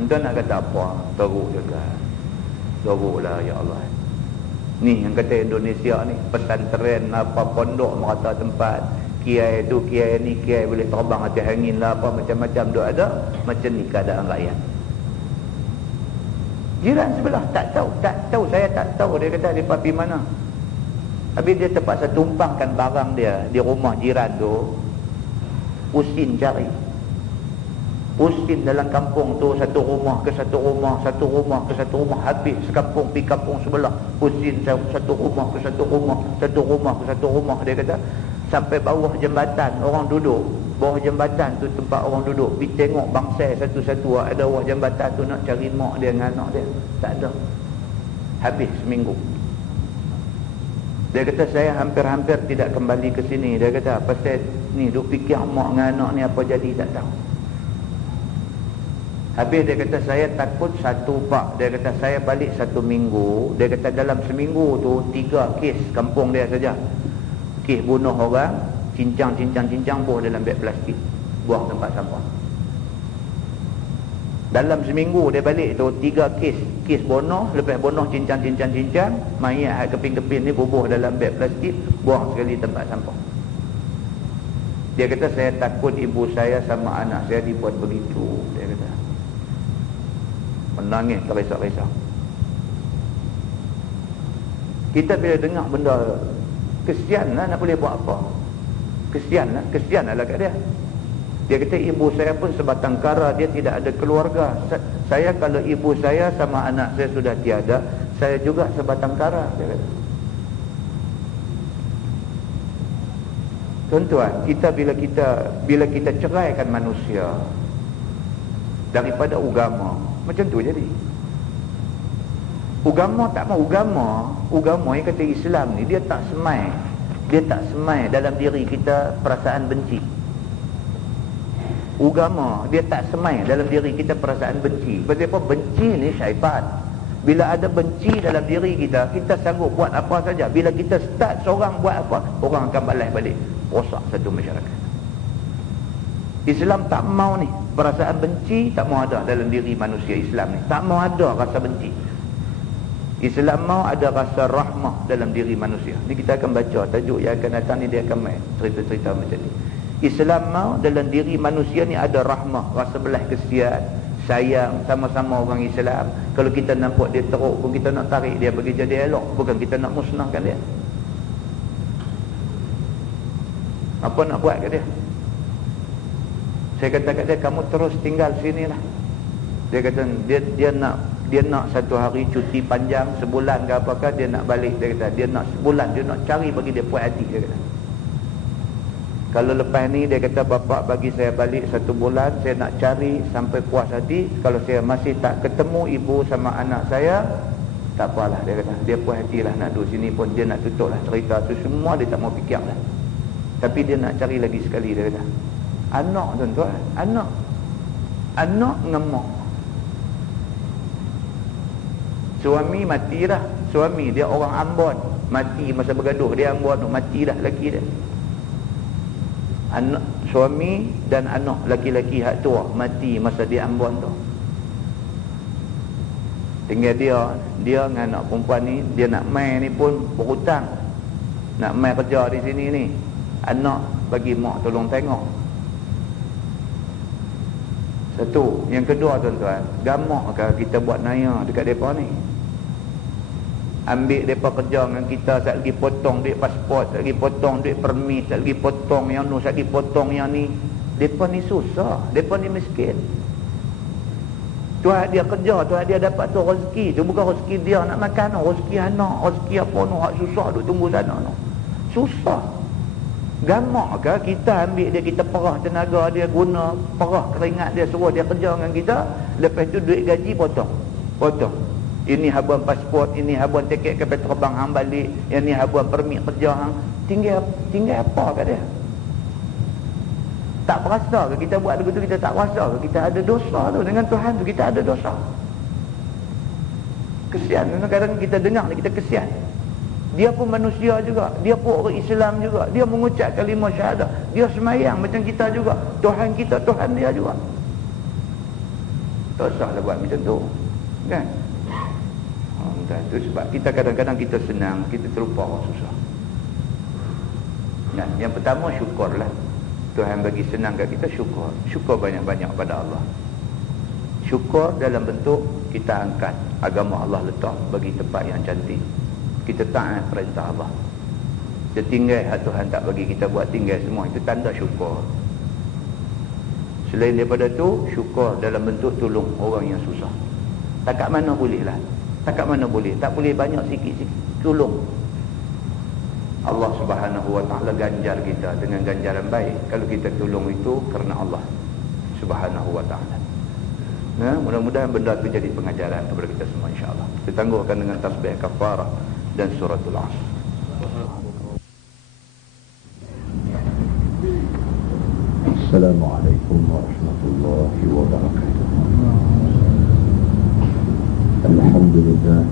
Entah nak kata apa, teruk juga. Doroklah ya Allah. Ni yang kata Indonesia ni, pesantren apa, pondok merata tempat, kiai tu, kiai ni, kiai boleh terbang atas angin lah apa, macam-macam duk ada. Macam ni keadaan rakyat. Jiran sebelah tak tahu, saya tak tahu. Dia kata dia pergi mana. Habis dia terpaksa tumpangkan barang dia di rumah jiran tu. Usin cari. Usin dalam kampung tu, satu rumah ke satu rumah, satu rumah ke satu rumah, habis sekampung pergi kampung sebelah. Usin satu rumah ke satu rumah, satu rumah ke satu rumah. Dia kata sampai bawah jembatan orang duduk. Bawah jembatan tu tempat orang duduk. Pergi tengok bangsa satu-satu, ada bawah jembatan tu nak cari mak dia dengan anak dia. Tak ada. Habis seminggu. Dia kata saya hampir-hampir tidak kembali ke sini. Dia kata pasal ni duk fikir mak dengan anak ni apa jadi tak tahu. Habis dia kata saya takut satu pak. Dia kata saya balik satu minggu. Dia kata dalam seminggu tu 3 kes kampung dia saja. Kes bunuh orang, cincang buang dalam beg plastik, buang tempat sampah. Dalam seminggu dia balik tu 3 kes bunuh, lepas bunuh cincang, mayat keping-keping ni bubuh dalam beg plastik, buang sekali tempat sampah. Dia kata saya takut ibu saya sama anak saya dibuat begitu. Dia kata menangis terisa-risa. Kita bila dengar benda kesian lah, nak boleh buat apa? Kesian lah kat dia. Dia kata ibu saya pun sebatang kara, dia tidak ada keluarga. Saya kalau ibu saya sama anak saya sudah tiada, saya juga sebatang kara. Dia kata. Tuan-tuan, bila kita ceraikan manusia daripada agama, macam tu jadi. Agama tak mau, agama yang kata Islam ni dia tak semai dalam diri kita perasaan benci. Agama dia tak semai dalam diri kita perasaan benci. Sebab apa? Benci ni syaitan. Bila ada benci dalam diri kita, kita sanggup buat apa saja. Bila kita start seorang buat apa, orang akan balas balik. Rosak satu masyarakat. Islam tak mau ni, perasaan benci tak mau ada dalam diri manusia Islam ni. Tak mau ada rasa benci. Islam mau ada rasa rahmah dalam diri manusia. Ni kita akan baca tajuk yang akan datang ni, dia akan main cerita-cerita macam ni. Islam mau dalam diri manusia ni ada rahmah, rasa belas kesian, sayang, sama-sama orang Islam. Kalau kita nampak dia teruk pun kita nak tarik dia bagi jadi elok, bukan kita nak musnahkan dia. Apa nak buat kat dia? Saya kata kat dia, kamu terus tinggal sini lah. Dia kata dia nak satu hari cuti panjang, sebulan ke apakah, dia nak balik. Dia kata dia nak sebulan, dia nak cari bagi dia puas hati. Dia kata kalau lepas ni, dia kata bapak bagi saya balik 1 bulan, saya nak cari sampai puas hati. Kalau saya masih tak ketemu ibu sama anak saya, tak apalah. Dia kata dia puas hatilah nak duduk sini pun. Dia nak tutup lah cerita tu semua, dia tak mau fikir lah. Tapi dia nak cari lagi sekali. Dia kata anak, tuan-tuan, anak ngemak. Suami mati dah. Suami dia orang Ambon, mati masa bergaduh. Dia Ambon tu mati dah laki dia. Anak suami dan anak laki-laki hak tua mati masa dia Ambon tu. Tinggal dia dengan anak perempuan ni, dia nak main ni pun berhutang. Nak main kerja di sini ni. Anak bagi mak tolong tengok. Satu. Yang kedua, tuan-tuan, gamak ke kita buat naya dekat mereka ni? Ambil mereka kerja dengan kita, sat lagi potong duit pasport, sat lagi potong duit permit, sat lagi potong yang nu, sat lagi potong yang ni. Mereka ni susah, mereka ni miskin. Tuhan dia kerja, Tuhan dia dapat tu rezeki. Tu bukan rezeki dia nak makan, rezeki anak, rezeki apa nu, hak susah duk tunggu sana nu. Susah. Gamak ke kita ambil dia, kita perah tenaga dia, guna perah keringat dia, suruh dia kerja dengan kita, lepas tu duit gaji potong. Ini habuan pasport, ini habuan tiket kapal terbang hang balik, yang ni habuan permit kerja hang. Tinggal apa kat dia? Tak berasa ke kita buat begitu? Kita tak berasa ke kita ada dosa tu dengan Tuhan tu? Kita ada dosa. Kesian. Kadang-kadang kita dengar ni kita kesian. Dia pun manusia juga, dia pun orang Islam juga, dia mengucap kalimah syahadah, dia semayang macam kita juga. Tuhan kita, Tuhan dia juga. Tak usahlah buat macam tu, kan? Dan itu sebab kita kadang-kadang kita senang, kita terlupa orang susah. Nah, yang pertama syukurlah. Tuhan bagi senang kat kita, syukur. Syukur banyak-banyak pada Allah. Syukur dalam bentuk kita angkat agama Allah letak bagi tempat yang cantik. Kita taat perintah Allah. Kita tinggal Tuhan tak bagi kita buat, tinggal semua. Itu tanda syukur. Selain daripada tu, syukur dalam bentuk tolong orang yang susah. Takat mana boleh lah. Takat mana boleh. Tak boleh banyak, sikit-sikit. Tolong. Allah Subhanahu wa ta'ala ganjar kita dengan ganjaran baik kalau kita tolong itu kerana Allah Subhanahu wa ta'ala. Nah, mudah-mudahan benda itu jadi pengajaran kepada kita semua, insya-Allah. Kita tangguhkan dengan tasbih kafarah dan suratul Asr. Assalamualaikum warahmatullahi wabarakatuh. Alhamdulillah.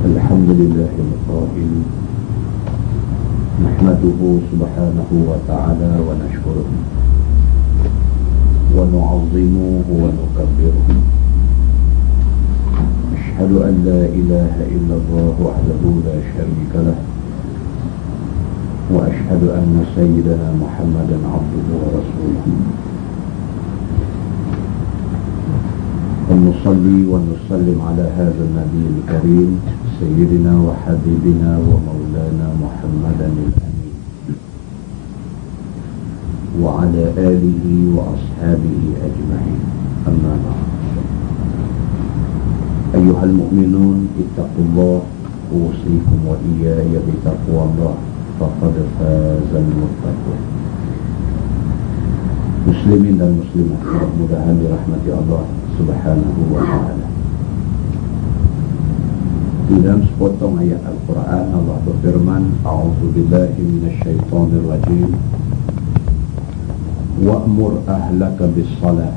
Alhamdulillahil qail. Nahmaduhu subhanahu wa ta'ala wa nashkuruhu wa nu'azzimuhu wa nukabbiruhu. Ashhadu an la ilaha illallah wahdahu la syarika lah. Wa ashhadu anna sayyidana Muhammadan abduhu wa rasuluhu. ونصلي ونسلم على هذا النبي الكريم سيدنا وحبيبنا ومولانا محمدا الأمين وعلى آله وأصحابه أجمعين. أما بعد، أيها المؤمنون اتقوا الله، أوصيكم وإياي بتقوى الله، فقد فاز المتقون. Muslimin dan muslimat, mudah-mudahan dirahmati Allah Subhanahu wa ta'ala. Di dalam sepotong ayat Al-Quran, Allah berfirman, A'udzubillahi minasyaitonir rajim, wa'mur ahlaka bis-salah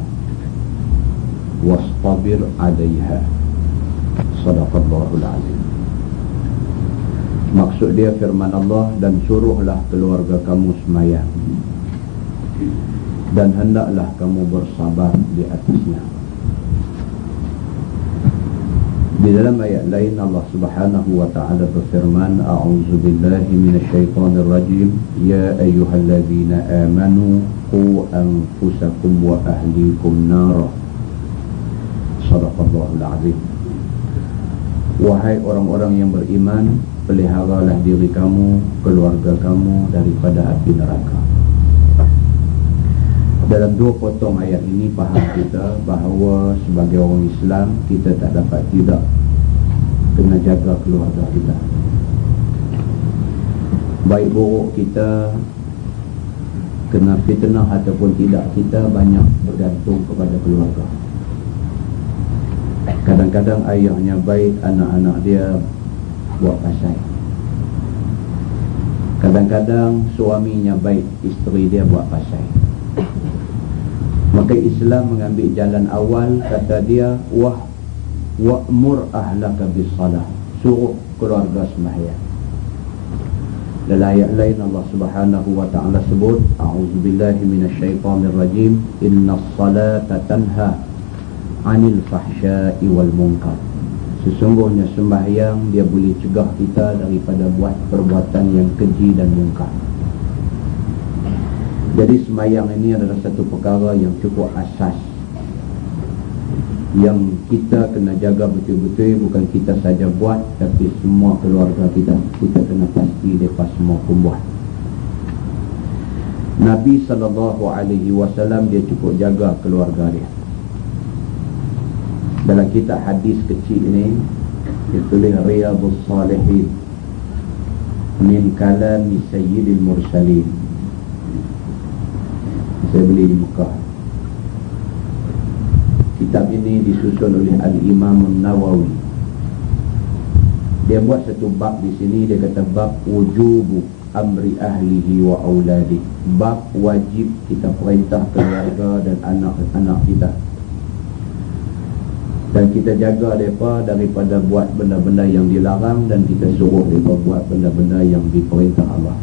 wastabir 'alaiha. Shadaqallahul azim. Maksud dia firman Allah, dan suruhlah keluarga kamu sembahyang dan hendaklah kamu bersabar di atasnya. Di dalam ayat lain Allah Subhanahu wa ta'ala berfirman, A'udzubillahi minasyaitonir rajim, ya ayyuhalladzina amanu qu anfusakum wa ahlikum nara. Shadaqallahul azim. Wahai orang-orang yang beriman, peliharalah diri kamu, keluarga kamu daripada api neraka. Dalam dua potong ayat ini faham kita bahawa sebagai orang Islam kita tak dapat tidak kena jaga keluarga kita. Baik buruk kita kena fitnah ataupun tidak, kita banyak bergantung kepada keluarga. Kadang-kadang ayahnya baik, anak-anak dia buat pasal. Kadang-kadang suaminya baik, isteri dia buat pasal. Maka Islam mengambil jalan awal, kata dia, wa'mur ahlaka bis-salah, suruh keluarga sembahyang. Dalam ayat lain Allah Subhanahu wa ta'ala sebut, A'udzubillahi minasyaitonir rajim, innas salata tanha 'anil fahsya'i wal munkar. Sesungguhnya sembahyang dia boleh cegah kita daripada buat perbuatan yang keji dan mungkar. Jadi sembahyang ini adalah satu perkara yang cukup asas, yang kita kena jaga betul-betul. Bukan kita saja buat, tapi semua keluarga kita kena pasti mereka semua pun buat. Nabi SAW dia cukup jaga keluarga dia. Dalam kitab hadis kecil ini ditulis Riyadhus Salihin min kalami Sayyidil Mursalin. Saya beli di Mekah. Kitab ini disusun oleh Al-Imam Nawawi. Dia buat satu bab di sini, dia kata bab wujubu amri ahlihi wa auladi. Bab wajib kita perintah keluarga dan anak-anak kita, dan kita jaga mereka daripada buat benda-benda yang dilarang, dan kita suruh mereka buat benda-benda yang diperintah Allah.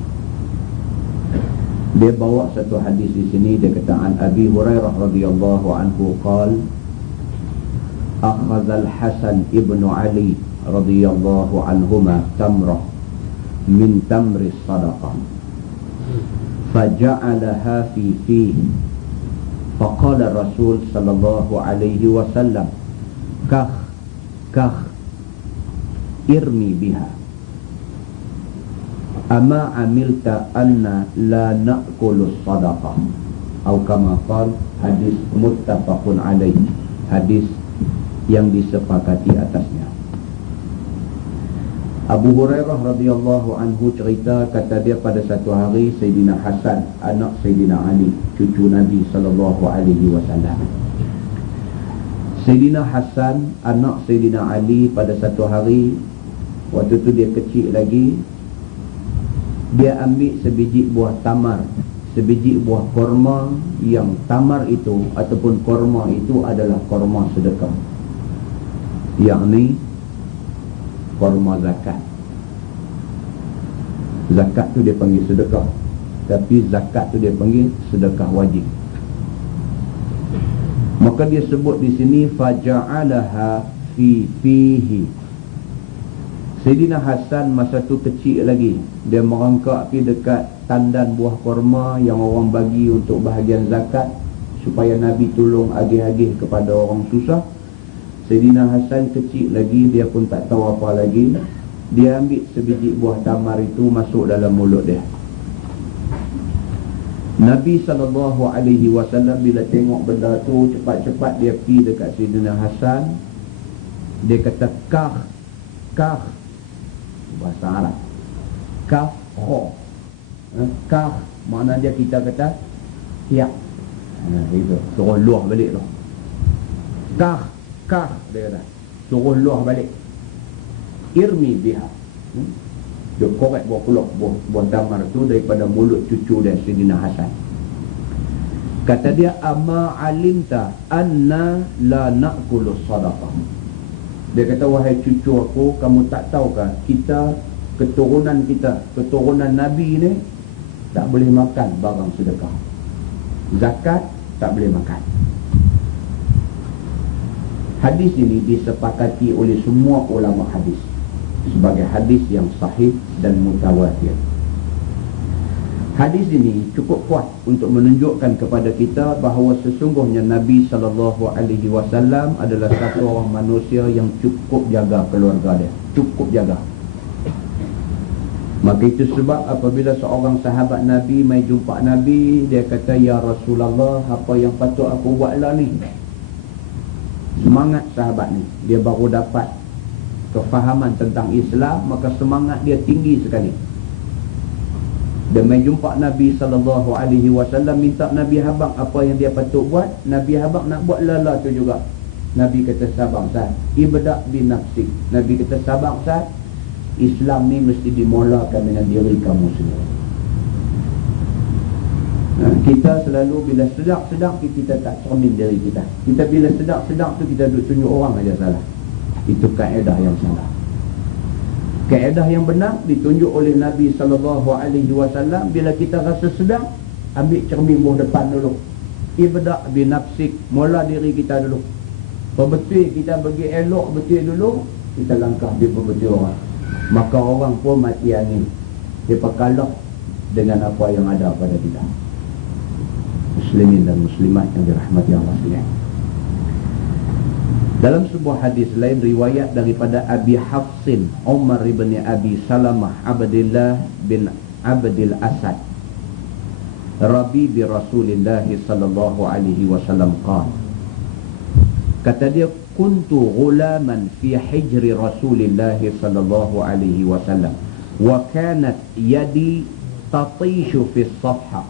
Dia bawa satu hadis di sini, dia kata an Abi Hurairah radhiyallahu anhu qala akhadha al-Hasan ibnu Ali radhiyallahu anhuma tamrah min tamri sadaqah faja'alaha fi fihi faqala Rasul sallallahu alaihi wasallam kah irmi biha ama amilta anna la na'kulu sadaqah atau kama qala. Hadis muttafaqun alaih, hadis yang disepakati atasnya. Abu Hurairah radhiyallahu anhu cerita, kata dia pada satu hari Sayyidina Hasan anak Sayyidina Ali cucu Nabi sallallahu alaihi wasallam. Sayyidina Hasan anak Sayyidina Ali pada satu hari, waktu tu dia kecil lagi, dia ambil sebiji buah tamar, sebiji buah korma, yang tamar itu ataupun korma itu adalah korma sedekah, yakni korma zakat. Zakat tu dia panggil sedekah, tapi zakat tu dia panggil sedekah wajib. Maka dia sebut di sini faja'alaha fi fihi. Sayyidina Hasan masa tu kecil lagi, dia merangkak pergi dekat tandan buah korma yang orang bagi untuk bahagian zakat supaya Nabi tolong agih-agih kepada orang susah. Sayyidina Hasan kecil lagi, dia pun tak tahu apa lagi. Dia ambil sebiji buah tamar itu masuk dalam mulut dia. Nabi SAW bila tengok benda tu, cepat-cepat dia pergi dekat Sayyidina Hasan. Dia kata kah, bahasa Arab, kaf kho. Kah makna dia kita kata ya. Itu suruh luah balik tu. Kah dia kata suruh luah balik. Irmi biha. Dia korek buah damar tu daripada mulut cucu dia Sayyidina Hasan. Kata dia, ama alimta anna la na'kulu sadaqah. Dia kata, wahai cucu aku, kamu tak tahukah kita, keturunan Nabi ni tak boleh makan barang sedekah. Zakat tak boleh makan. Hadis ini disepakati oleh semua ulama hadis sebagai hadis yang sahih dan mutawatir. Hadis ini cukup kuat untuk menunjukkan kepada kita bahawa sesungguhnya Nabi SAW adalah satu orang manusia yang cukup jaga keluarga dia, cukup jaga. Maka itu sebab apabila seorang sahabat Nabi mai jumpa Nabi, dia kata, ya Rasulullah, apa yang patut aku buatlah ni? Semangat sahabat ni, dia baru dapat kefahaman tentang Islam, maka semangat dia tinggi sekali. Dia mai jumpa Nabi SAW, minta Nabi habaq apa yang dia patut buat. Nabi habaq nak buat lala tu juga. Nabi kata, sabar Sa'ad, ibda' binafsik. Nabi kata, sabar Sa'ad, Islam ni mesti dimulakan dengan diri kamu sendiri. Kita selalu bila sedang kita tak cermin diri kita. Kita bila sedang tu kita duduk tunjuk orang aja salah. Itu kaedah yang salah. Kaedah yang benar ditunjuk oleh Nabi SAW. Bila kita rasa sedang, ambil cermin buah depan dulu. Ibda' binafsik, mula diri kita dulu. Betul kita bagi elok betul dulu, kita langkah di betul orang. Maka orang pun mati angin. Dia kalah dengan apa yang ada pada kita. Muslimin dan muslimat yang dirahmati Allah sekalian. Dalam sebuah hadis lain riwayat daripada Abi Hafsin Umar ibn Abi Salamah Abdullah bin Abdul Asad Rabi bi Rasulillah sallallahu alaihi wasallam qala, kata dia, kuntu ghulaman fi hijri Rasulillah sallallahu alaihi wasallam wa kanat yadi tatishu fi as-safha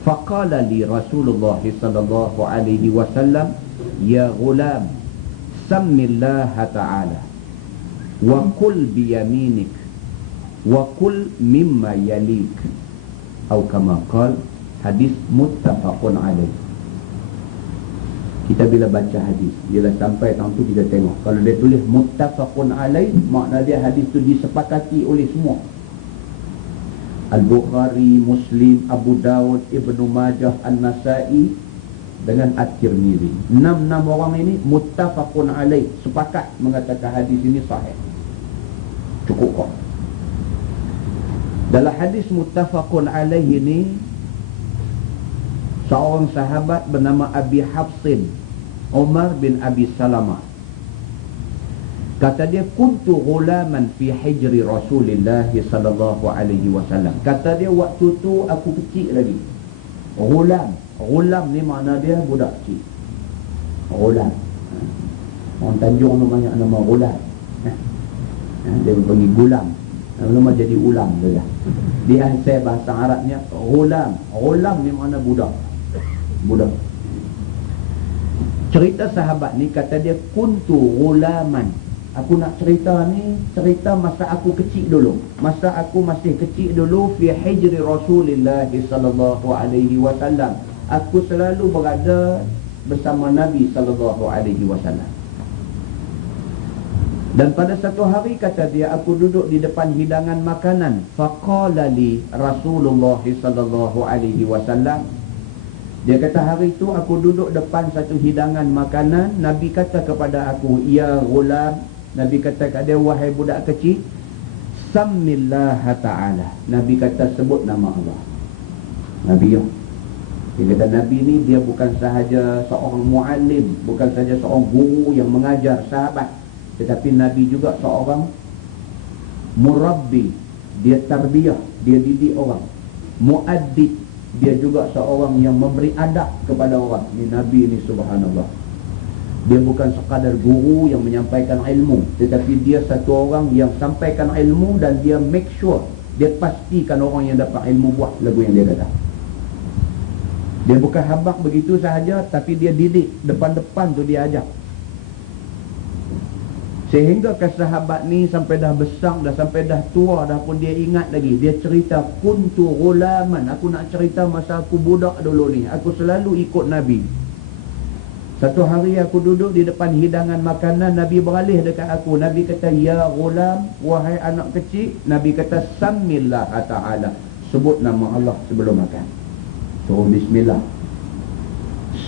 فقال لي رسول الله صلى الله عليه وسلم يا غلام سم الله تعالى وكل بيمينك وكل مما يليك أو كما قال. Hadis muttafaqun alaih. Kita bila baca hadis, bila sampai tang tu kita tengok, kalau dia tulis muttafaqun alaih, makna dia hadis tu disepakati oleh semua. Al-Bukhari, Muslim, Abu Dawud, Ibnu Majah, An-Nasai dengan At-Tirmizi. 6 orang ini muttafaqun alaih, sepakat mengatakan hadis ini sahih. Cukup kok. Dalam hadis muttafaqun alaih ini, seorang sahabat bernama Abi Hafsin, Umar bin Abi Salamah, kata dia, kuntu ghulaman fi hijri Rasulillah sallallahu alaihi wasallam. Kata dia, waktu tu aku kecil lagi. Ghulam ni makna dia budak kecil. Ghulam. Orang Tanjung tu banyak nama ghulam. Dia panggil gulam. Nama jadi ulam dia. Dia saya bahasa Arabnya ghulam. Ghulam ni makna budak. Budak. Cerita sahabat ni, kata dia, kuntu ghulaman. Aku nak cerita ni, cerita masa aku kecil dulu. Masa aku masih kecil dulu, fi hijri Rasulillah sallallahu alaihi wasallam. Aku selalu berada bersama Nabi sallallahu alaihi wasallam. Dan pada satu hari, kata dia, aku duduk di depan hidangan makanan. Faqala li Rasulullah sallallahu alaihi wasallam. Dia kata, hari itu aku duduk depan satu hidangan makanan. Nabi kata kepada aku, ya ghulam. Nabi kata kat dia, wahai budak kecil, Sammillah ta'ala. Nabi kata, sebut nama Allah. Nabi yo. Dia kata, Nabi ni dia bukan sahaja seorang muallim, bukan sahaja seorang guru yang mengajar sahabat, tetapi Nabi juga seorang murabbi. Dia tarbiyah, dia didik orang. Muaddib, dia juga seorang yang memberi adab kepada orang. Ni Nabi ni, subhanallah. Dia bukan sekadar guru yang menyampaikan ilmu, tetapi dia satu orang yang sampaikan ilmu dan dia make sure, dia pastikan orang yang dapat ilmu buat lagu yang dia kata. Dia bukan habaq begitu sahaja, tapi dia didik. Depan-depan tu dia ajar. Sehingga ke sahabat ni sampai dah besar, dah sampai dah tua dah pun dia ingat lagi. Dia cerita, kuntu ghulaman. Aku nak cerita masa aku budak dulu ni, aku selalu ikut Nabi. Satu hari aku duduk di depan hidangan makanan, Nabi beralih dekat aku. Nabi kata, ya ghulam, wahai anak kecil. Nabi kata, Sammillah ta'ala. Sebut nama Allah sebelum makan. Suruh bismillah.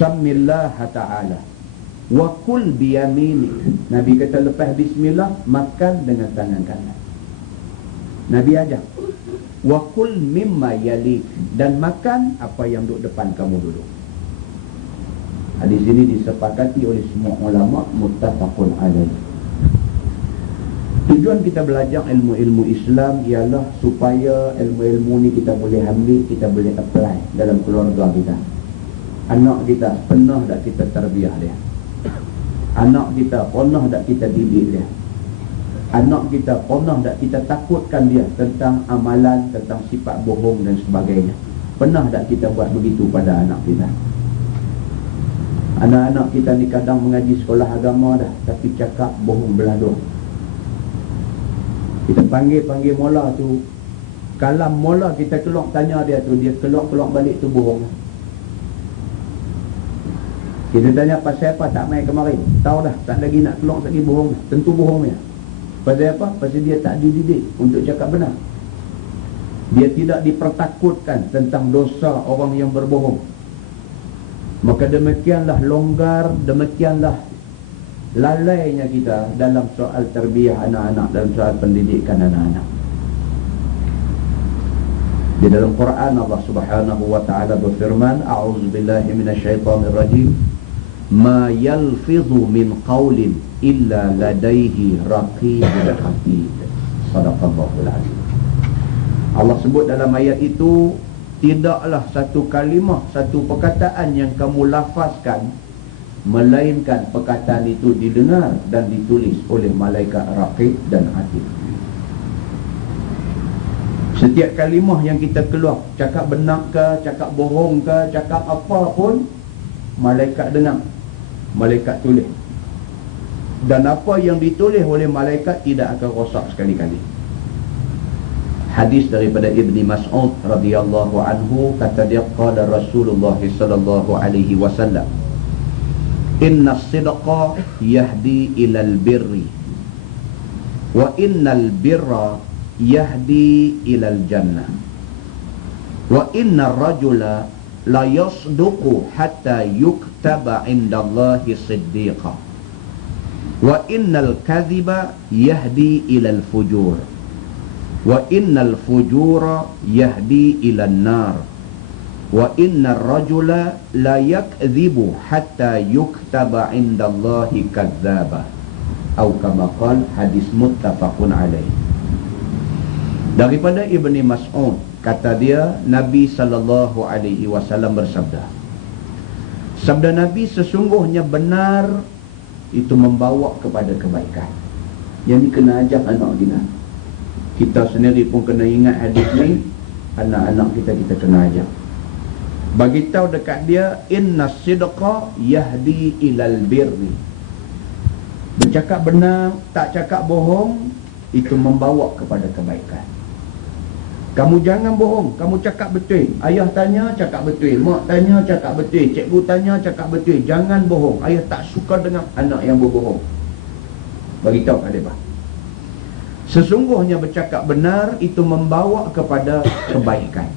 Sammillah ta'ala. Wa kul biyamini. Nabi kata, lepas bismillah, makan dengan tangan kanan. Nabi ajar. Wa kul mimma yalik. Dan makan apa yang duduk depan kamu dulu. Hadis ini disepakati oleh semua ulama, muttafaqun alaih. Tujuan kita belajar ilmu-ilmu Islam ialah supaya ilmu-ilmu ni kita boleh ambil, kita boleh apply dalam keluarga kita. Anak kita pernah tak kita tarbiyah dia? Anak kita pernah tak kita didik dia? Anak kita pernah tak kita takutkan dia tentang amalan, tentang sifat bohong dan sebagainya? Pernah tak kita buat begitu pada anak kita? Anak-anak kita ni kadang mengaji sekolah agama dah, tapi cakap bohong beladung. Kita panggil mola tu, kalam mola kita keluar tanya dia tu, dia keluar balik tu bohong. Kita tanya pasal apa tak main kemarin, tahu dah tak lagi nak keluar lagi bohong, tentu bohongnya. Pasal apa? Pasal dia tak dididik untuk cakap benar. Dia tidak dipertakutkan tentang dosa orang yang berbohong. Maka demikianlah longgar, demikianlah lalainya kita dalam soal tarbiyah anak-anak, dalam soal pendidikan anak-anak. Di dalam Quran Allah Subhanahu wa taala berfirman, a'udzubillahi minasyaitonirrajim, ma yalfidhu min qaulin illa ladaihi raqibun atid. Shadaqallahul azim. Allah sebut dalam ayat itu, tidaklah satu kalimah, satu perkataan yang kamu lafazkan, melainkan perkataan itu didengar dan ditulis oleh malaikat raqib dan atid. Setiap kalimah yang kita keluar, cakap benar ke, cakap bohong ke, cakap apa pun, malaikat dengar, malaikat tulis. Dan apa yang ditulis oleh malaikat tidak akan rosak sekali-kali. Hadis daripada Ibni Mas'ud radhiyallahu anhu, kata dia, qala Rasulullah sallallahu alaihi wasallam, inna as-sidqa yahdi ilal birri wa innal birra yahdi ilal jannah wa inna ar-rajula la yasduqu hatta yuktaba indallahi siddiqa wa innal kadhiba yahdi ilal fujur wa innal fujura yahdi ilan nar wa innar rajula la yakdhibu hatta yuktaba indallahi kadzdzaba atau kama qala, hadis muttafaqun alaih. Daripada Ibni Mas'ud, kata dia, Nabi sallallahu alaihi wasallam bersabda, sabda Nabi, sesungguhnya benar itu membawa kepada kebaikan. Yang ni kena ajak anak kita. Kita sendiri pun kena ingat hadis ni, anak-anak kita kena ajak. Bagi tahu dekat dia, inna sidqa yahdi ilal birri. Bercakap benar, tak cakap bohong, itu membawa kepada kebaikan. Kamu jangan bohong, kamu cakap betul. Ayah tanya, cakap betul. Mak tanya, cakap betul. Cikgu tanya, cakap betul. Jangan bohong. Ayah tak suka dengan anak yang berbohong. Beritahu kat mereka. Sesungguhnya bercakap benar itu membawa kepada kebaikan.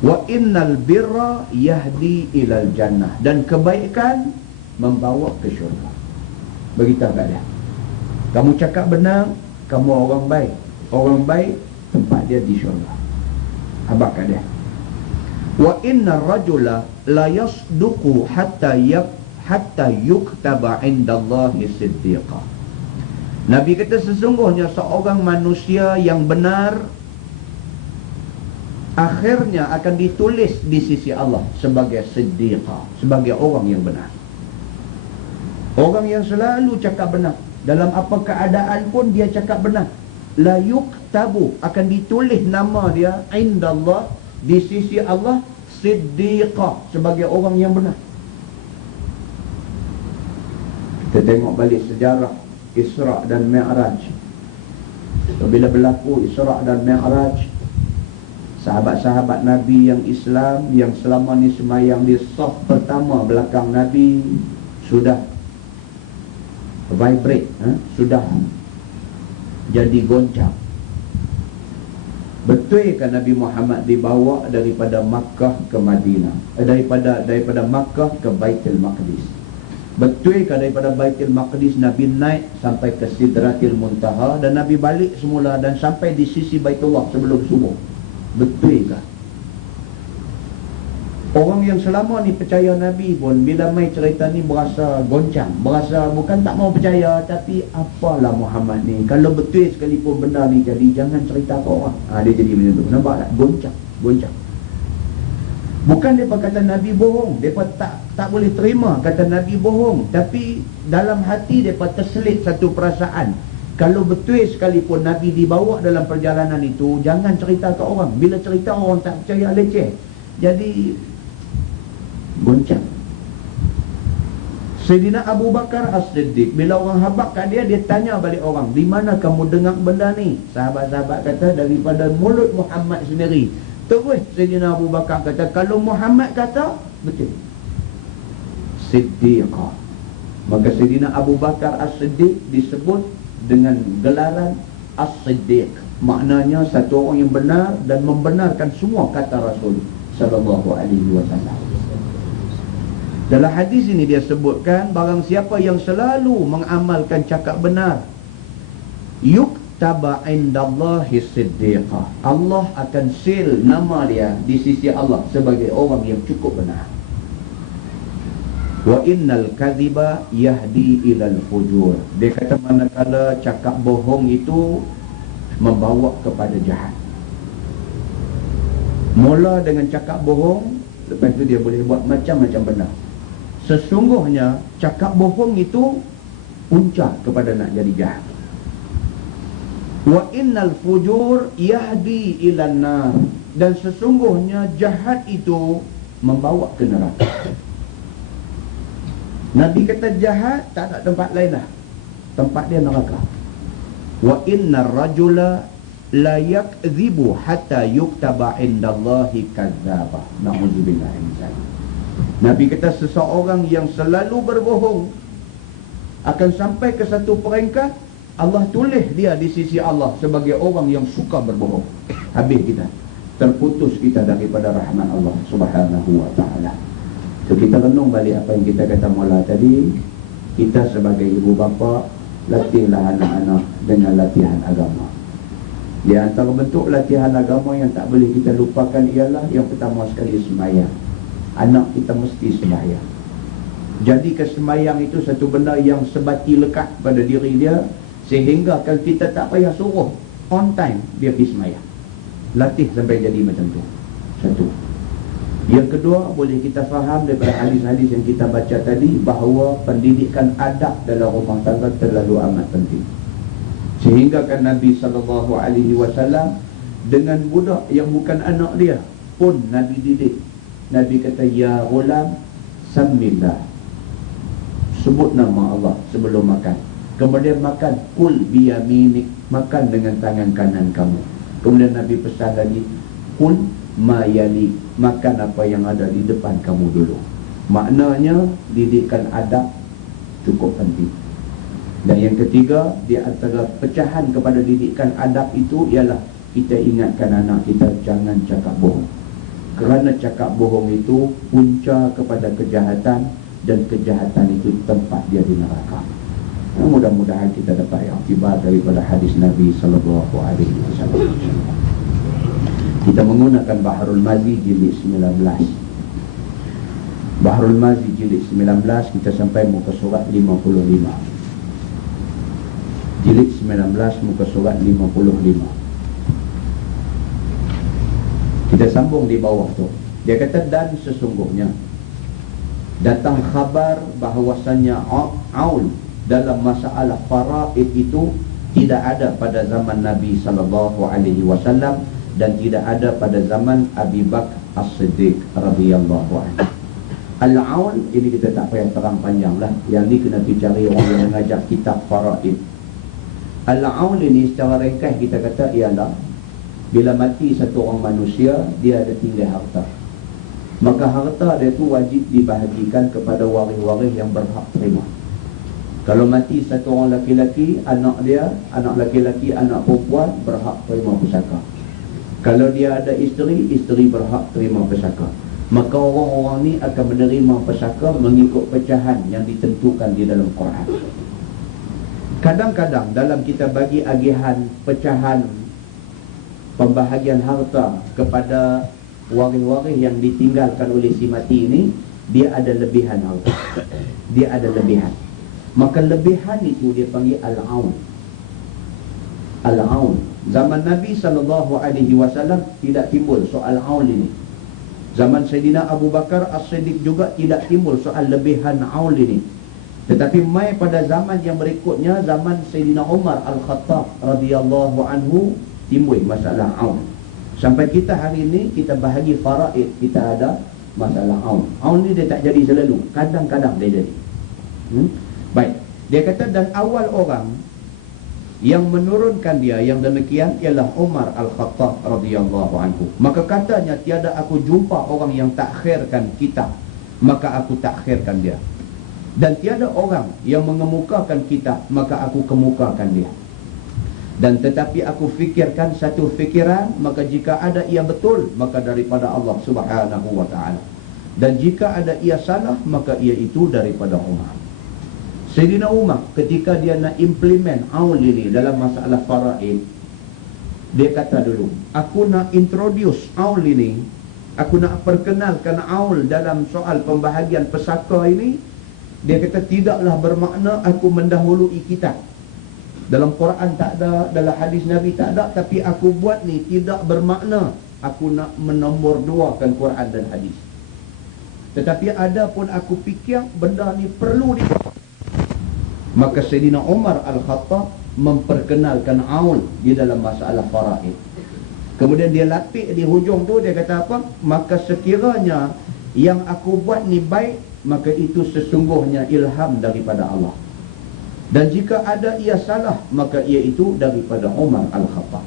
Wa innal birra yahdi ilal jannah. Dan kebaikan membawa ke syurga. Beritahu kat dia. Kamu cakap benar, kamu orang baik. Orang baik, tempat dia di syurga. Abang kat dia. Wa inna rajula la yasduqu hatta yuktaba indallahi siddiqa. Nabi kata sesungguhnya seorang manusia yang benar akhirnya akan ditulis di sisi Allah sebagai siddiqa, sebagai orang yang benar. Orang yang selalu cakap benar, dalam apa keadaan pun dia cakap benar. La yuktabu, akan ditulis nama dia indallah, di sisi Allah, siddiqa, sebagai orang yang benar. Kita tengok balik sejarah Isra' dan Mi'raj. Bila berlaku Isra' dan Mi'raj, sahabat-sahabat Nabi yang Islam, yang selama ni semayang di saf pertama belakang Nabi, sudah vibrate, sudah jadi goncang. Betulkah Nabi Muhammad dibawa daripada Makkah ke Madinah, daripada Makkah ke Baitul Maqdis? Betulkah daripada Baitul Maqdis Nabi naik sampai ke Sidratil Muntaha dan Nabi balik semula dan sampai di sisi Baitullah sebelum subuh? Betulkah? Orang yang selama ni percaya Nabi pun bila mai cerita ni berasa goncang, berasa bukan tak mau percaya, tapi apalah Muhammad ni, kalau betul sekalipun benda ni jadi, jangan cerita ke orang. Dia jadi macam tu. Nampak tak? Goncang. Bukan mereka kata Nabi bohong, mereka tak boleh terima kata Nabi bohong, tapi dalam hati mereka terselit satu perasaan, kalau betul sekalipun Nabi dibawa dalam perjalanan itu, jangan cerita ke orang. Bila cerita orang tak percaya, leceh. Jadi goncang. Sayyidina Abu Bakar As-Siddiq, bila orang habaq kat dia, dia tanya balik orang, di mana kamu dengar benda ni? Sahabat-sahabat kata, daripada mulut Muhammad sendiri. Terus Sayyidina Abu Bakar kata, kalau Muhammad kata, betul. Siddiqah. Maka Sayyidina Abu Bakar As-Siddiq disebut dengan gelaran As-Siddiq. Maknanya satu orang yang benar dan membenarkan semua kata Rasul sallallahu alaihi wasallam. Dalam hadis ini dia sebutkan, barang siapa yang selalu mengamalkan cakap benar, yuktaba indallahi siddiqa, Allah akan seal nama dia di sisi Allah sebagai orang yang cukup benar. Wa innal kadhiba yahdi ilal fujur. Dia kata manakala cakap bohong itu membawa kepada jahat. Mula dengan cakap bohong, lepas itu dia boleh buat macam-macam benda. Sesungguhnya cakap bohong itu puncak kepada nak jadi jahat. Wa innal fujur yahdi ilan nar. Dan sesungguhnya jahat itu membawa ke neraka. Nabi kata jahat tak ada tempat lain dah, tempat dia neraka. Wa innar rajula la yakdhibu hatta yuktaba indallahi kadzdzaba. Na'udzubillah min dzalik. Nabi kata seseorang yang selalu berbohong akan sampai ke satu peringkat Allah tulis dia di sisi Allah sebagai orang yang suka berbohong. Habis kita. terputus kita daripada rahmat Allah Subhanahu wa ta'ala. So kita renung balik apa yang kita kata mula tadi. Kita sebagai ibu bapa, latihlah anak-anak dengan latihan agama. Di antara bentuk latihan agama yang tak boleh kita lupakan ialah yang pertama sekali sembahyang. Anak kita mesti sembahyang. Jadi kesembahyang itu satu benda yang sebati lekat pada diri dia, sehingga kalau kita tak payah suruh, on time dia pergi sembahyang. Latih sampai jadi macam tu. Satu. Yang kedua, boleh kita faham daripada hadis-hadis yang kita baca tadi, bahawa pendidikan adab dalam rumah tangga terlalu amat penting. Sehingga kan Nabi SAW dengan budak yang bukan anak dia pun Nabi didik. Nabi kata, ya ghulam, sammillah, sebut nama Allah sebelum makan. Kemudian makan, kul biyaminik, makan dengan tangan kanan kamu. Kemudian Nabi pesan lagi, kul ma yali, makan apa yang ada di depan kamu dulu. Maknanya didikan adab cukup penting. Dan yang ketiga, di antara pecahan kepada didikan adab itu ialah kita ingatkan anak kita jangan cakap bohong. Kerana cakap bohong itu punca kepada kejahatan, dan kejahatan itu tempat dia di neraka. Mudah-mudahan kita dapat iktibar daripada hadis Nabi SAW. Kita menggunakan Bahrul Mazi jilid 19. Bahrul Mazi jilid 19, kita sampai muka surat 55. Jilid 19 muka surat 55. Kita sambung di bawah tu. Dia kata, dan sesungguhnya datang khabar bahawasanya aul dalam masalah faraid itu tidak ada pada zaman Nabi SAW, dan tidak ada pada zaman Abi Bakar As-Siddiq radhiyallahu anhu. Al-aul ini kita tak payah terang panjang lah. Yang ni kena pergi cari orang yang mengajar kitab faraid. Al-aul ini secara ringkas kita kata ialah bila mati satu orang manusia, dia ada tinggal harta. Maka harta dia tu wajib dibahagikan kepada waris-waris yang berhak terima. Kalau mati satu orang laki-laki, anak dia, anak laki-laki, anak perempuan berhak terima pusaka. Kalau dia ada isteri, isteri berhak terima pesaka. Maka orang-orang ni akan menerima pesaka mengikut pecahan yang ditentukan di dalam Quran. Kadang-kadang dalam kita bagi agihan pecahan pembahagian harta kepada waris-waris yang ditinggalkan oleh si mati ini, dia ada lebihan harta. Dia ada lebihan. Maka lebihan itu dia panggil al-aun. Al-aun. Zaman Nabi SAW tidak timbul soal aul ini. Zaman Sayyidina Abu Bakar As-Siddiq juga tidak timbul soal lebihan aul ini. Tetapi mai pada zaman yang berikutnya, zaman Sayyidina Umar Al-Khattab radhiyallahu anhu, timbul masalah aul. Sampai kita hari ini, kita bahagi faraid, kita ada masalah aul. Aul ni dia tak jadi selalu, kadang-kadang dia jadi. Baik, dia kata, dan awal orang yang menurunkan dia yang demikian ialah Umar Al-Khattab radhiyallahu anhu. Maka katanya, tiada aku jumpa orang yang takhirkan kitab, maka aku takhirkan dia. Dan tiada orang yang mengemukakan kitab, maka aku kemukakan dia. Dan tetapi aku fikirkan satu fikiran, maka jika ada ia betul, maka daripada Allah Subhanahu wa ta'ala. Dan jika ada ia salah, maka ia itu daripada Umar. Sayyidina Umar ketika dia nak implement aul ini dalam masalah faraid, dia kata dulu, aku nak introduce aul ini, aku nak perkenalkan aul dalam soal pembahagian pesaka ini. Dia kata, tidaklah bermakna aku mendahului kitab. Dalam Quran tak ada, dalam hadis Nabi tak ada, tapi aku buat ni tidak bermakna aku nak menombor duakan Quran dan hadis. Tetapi ada pun aku fikir benda ni perlu Maka Sayyidina Umar Al-Khattab memperkenalkan aul di dalam masalah faraid. Kemudian dia lapik di hujung tu, dia kata apa? Maka sekiranya yang aku buat ni baik, maka itu sesungguhnya ilham daripada Allah. Dan jika ada ia salah, maka ia itu daripada Umar Al-Khattab.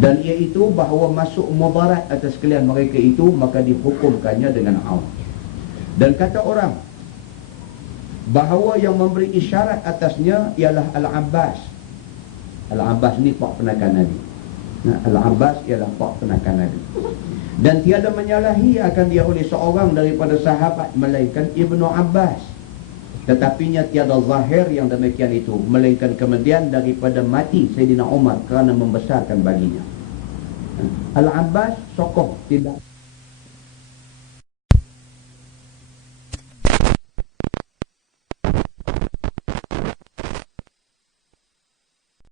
Dan iaitu bahawa masuk mudarat atas sekalian mereka itu, maka dihukumkannya dengan aul. Dan kata orang bahawa yang memberi isyarat atasnya ialah Al-Abbas. Al-Abbas ni pak penakan Nabi. Nah, Al-Abbas ialah pak kenakan Nabi. Dan tiada menyalahi akan dia oleh seorang daripada sahabat melainkan Ibnu Abbas. Tetapinya tiada zahir yang demikian itu, melainkan kemudian daripada mati Sayyidina Umar kerana membesarkan baginya. Al-Abbas sokoh tidak